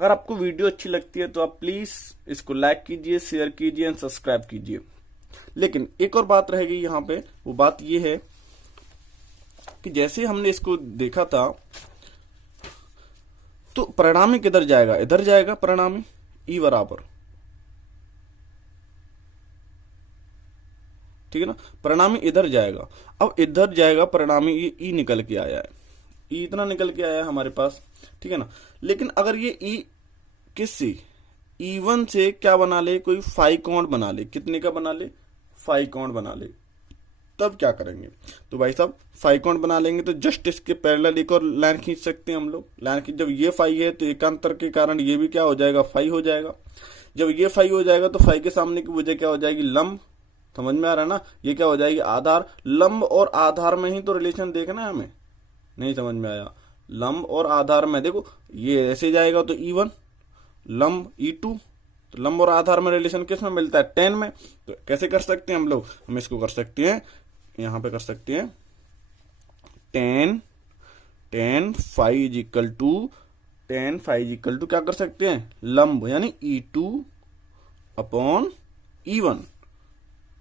अगर आपको वीडियो अच्छी लगती है तो आप प्लीज इसको लाइक कीजिए, शेयर कीजिए एंड सब्सक्राइब कीजिए। लेकिन एक और बात रहेगी यहाँ पे, वो बात ये है कि जैसे हमने इसको देखा था तो परिणामी किधर जाएगा, इधर जाएगा परिणामी ई बराबर। ठीक है ना। परिणामी इधर जाएगा, अब इधर जाएगा परिणामी, ये ई निकल के आया है, ई इतना निकल के आया है हमारे पास। ठीक है ना। लेकिन अगर ये ई किससे E1 से क्या बना ले, कोई फाई कोण बना ले, कितने का बना ले फाई कोण बना ले, तब क्या करेंगे। तो भाई साहब फाई कोण बना लेंगे तो जस्ट इसके पैरेलल एक और लाइन खींच सकते हैं हम लोग। लाइन खींच, जब ये फाई है तो एकांतर के कारण ये भी क्या हो जाएगा फाई हो जाएगा। जब ये फाई हो जाएगा तो फाई के सामने की वजह क्या हो जाएगी लंब। समझ में आ रहा है ना। ये क्या हो जाएगी आधार। लंब और आधार में ही तो रिलेशन देखना है हमें, नहीं समझ में आया। लंब और आधार में देखो ये ऐसे जाएगा तो E1, लंब E2, तो लंब और आधार में रिलेशन किस में मिलता है 10 में। तो कैसे कर सकते हैं हम लोग, हम इसको कर सकते हैं, यहां पे कर सकते हैं 10 फाई इज इक्वल टू क्या कर सकते हैं लंब यानी E2 अपॉन E1,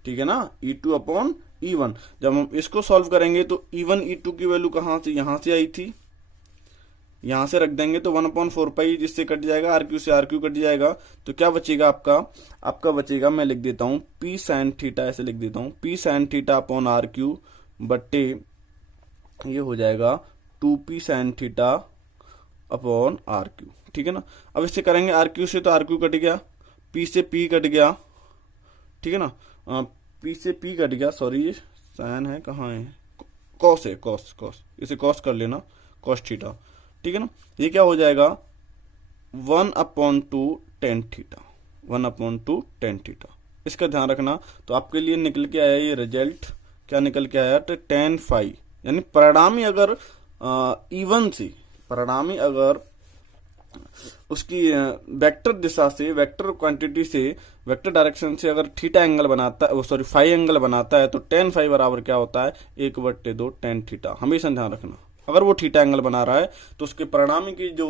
ठीक है ना, E2 अपॉन E1। जब हम इसको सॉल्व करेंगे तो E1 E2 की वैल्यू कहाँ से, यहां से आई थी, यहां से रख देंगे तो 1/4 जिससे कट जाएगा, आरक्यू से आरक्यू कट जाएगा, तो क्या बचेगा आपका बचेगा, मैं लिख देता हूं P sin थीटा, ऐसे लिख देता हूं P sin theta upon RQ बट्टे ये हो जाएगा 2P sin theta upon RQ, ठीक है ना। अब इससे करेंगे आरक्यू से तो आरक्यू कट गया, P से P कट गया, ठीक है ना, P से P कट गया, सॉरी साइन है कहाँ है, कॉस है, कॉस इसे कॉस कर लेना, कॉस थीटा, ठीक है ना। ये क्या हो जाएगा 1/2 tan थीटा, 1/2 tan थीटा, इसका ध्यान रखना। तो आपके लिए निकल के आया ये रिजल्ट, क्या निकल के आया, तो tan phi, यानी परिणामी अगर E1 से, परिणामी अगर उसकी वेक्टर दिशा से, वेक्टर क्वांटिटी से, वेक्टर डायरेक्शन से अगर थीटा एंगल बनाता है, सॉरी फाई एंगल बनाता है, तो tan phi बराबर क्या होता है, 1/2 tan थीटा। हमेशा ध्यान रखना, अगर वो थीटा एंगल बना रहा है तो उसके परिणामी की जो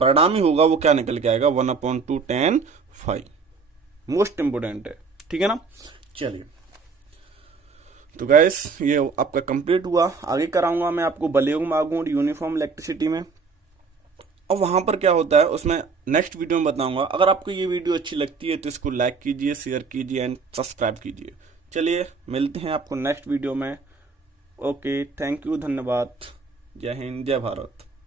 परिणामी होगा वो क्या निकल के आएगा, 1/2 tan phi। मोस्ट इंपोर्टेंट है, ठीक है ना। चलिए तो गैस ये आपका कंप्लीट हुआ। आगे कराऊंगा मैं आपको बलयोग मागुंड यूनिफॉर्म इलेक्ट्रिसिटी में, और वहां पर क्या होता है उसमें नेक्स्ट वीडियो में बताऊंगा। अगर आपको ये वीडियो अच्छी लगती है तो इसको लाइक कीजिए, शेयर कीजिए एंड सब्सक्राइब कीजिए। चलिए मिलते हैं आपको नेक्स्ट वीडियो में। ओके, थैंक यू, धन्यवाद, जय हिंद, जय भारत।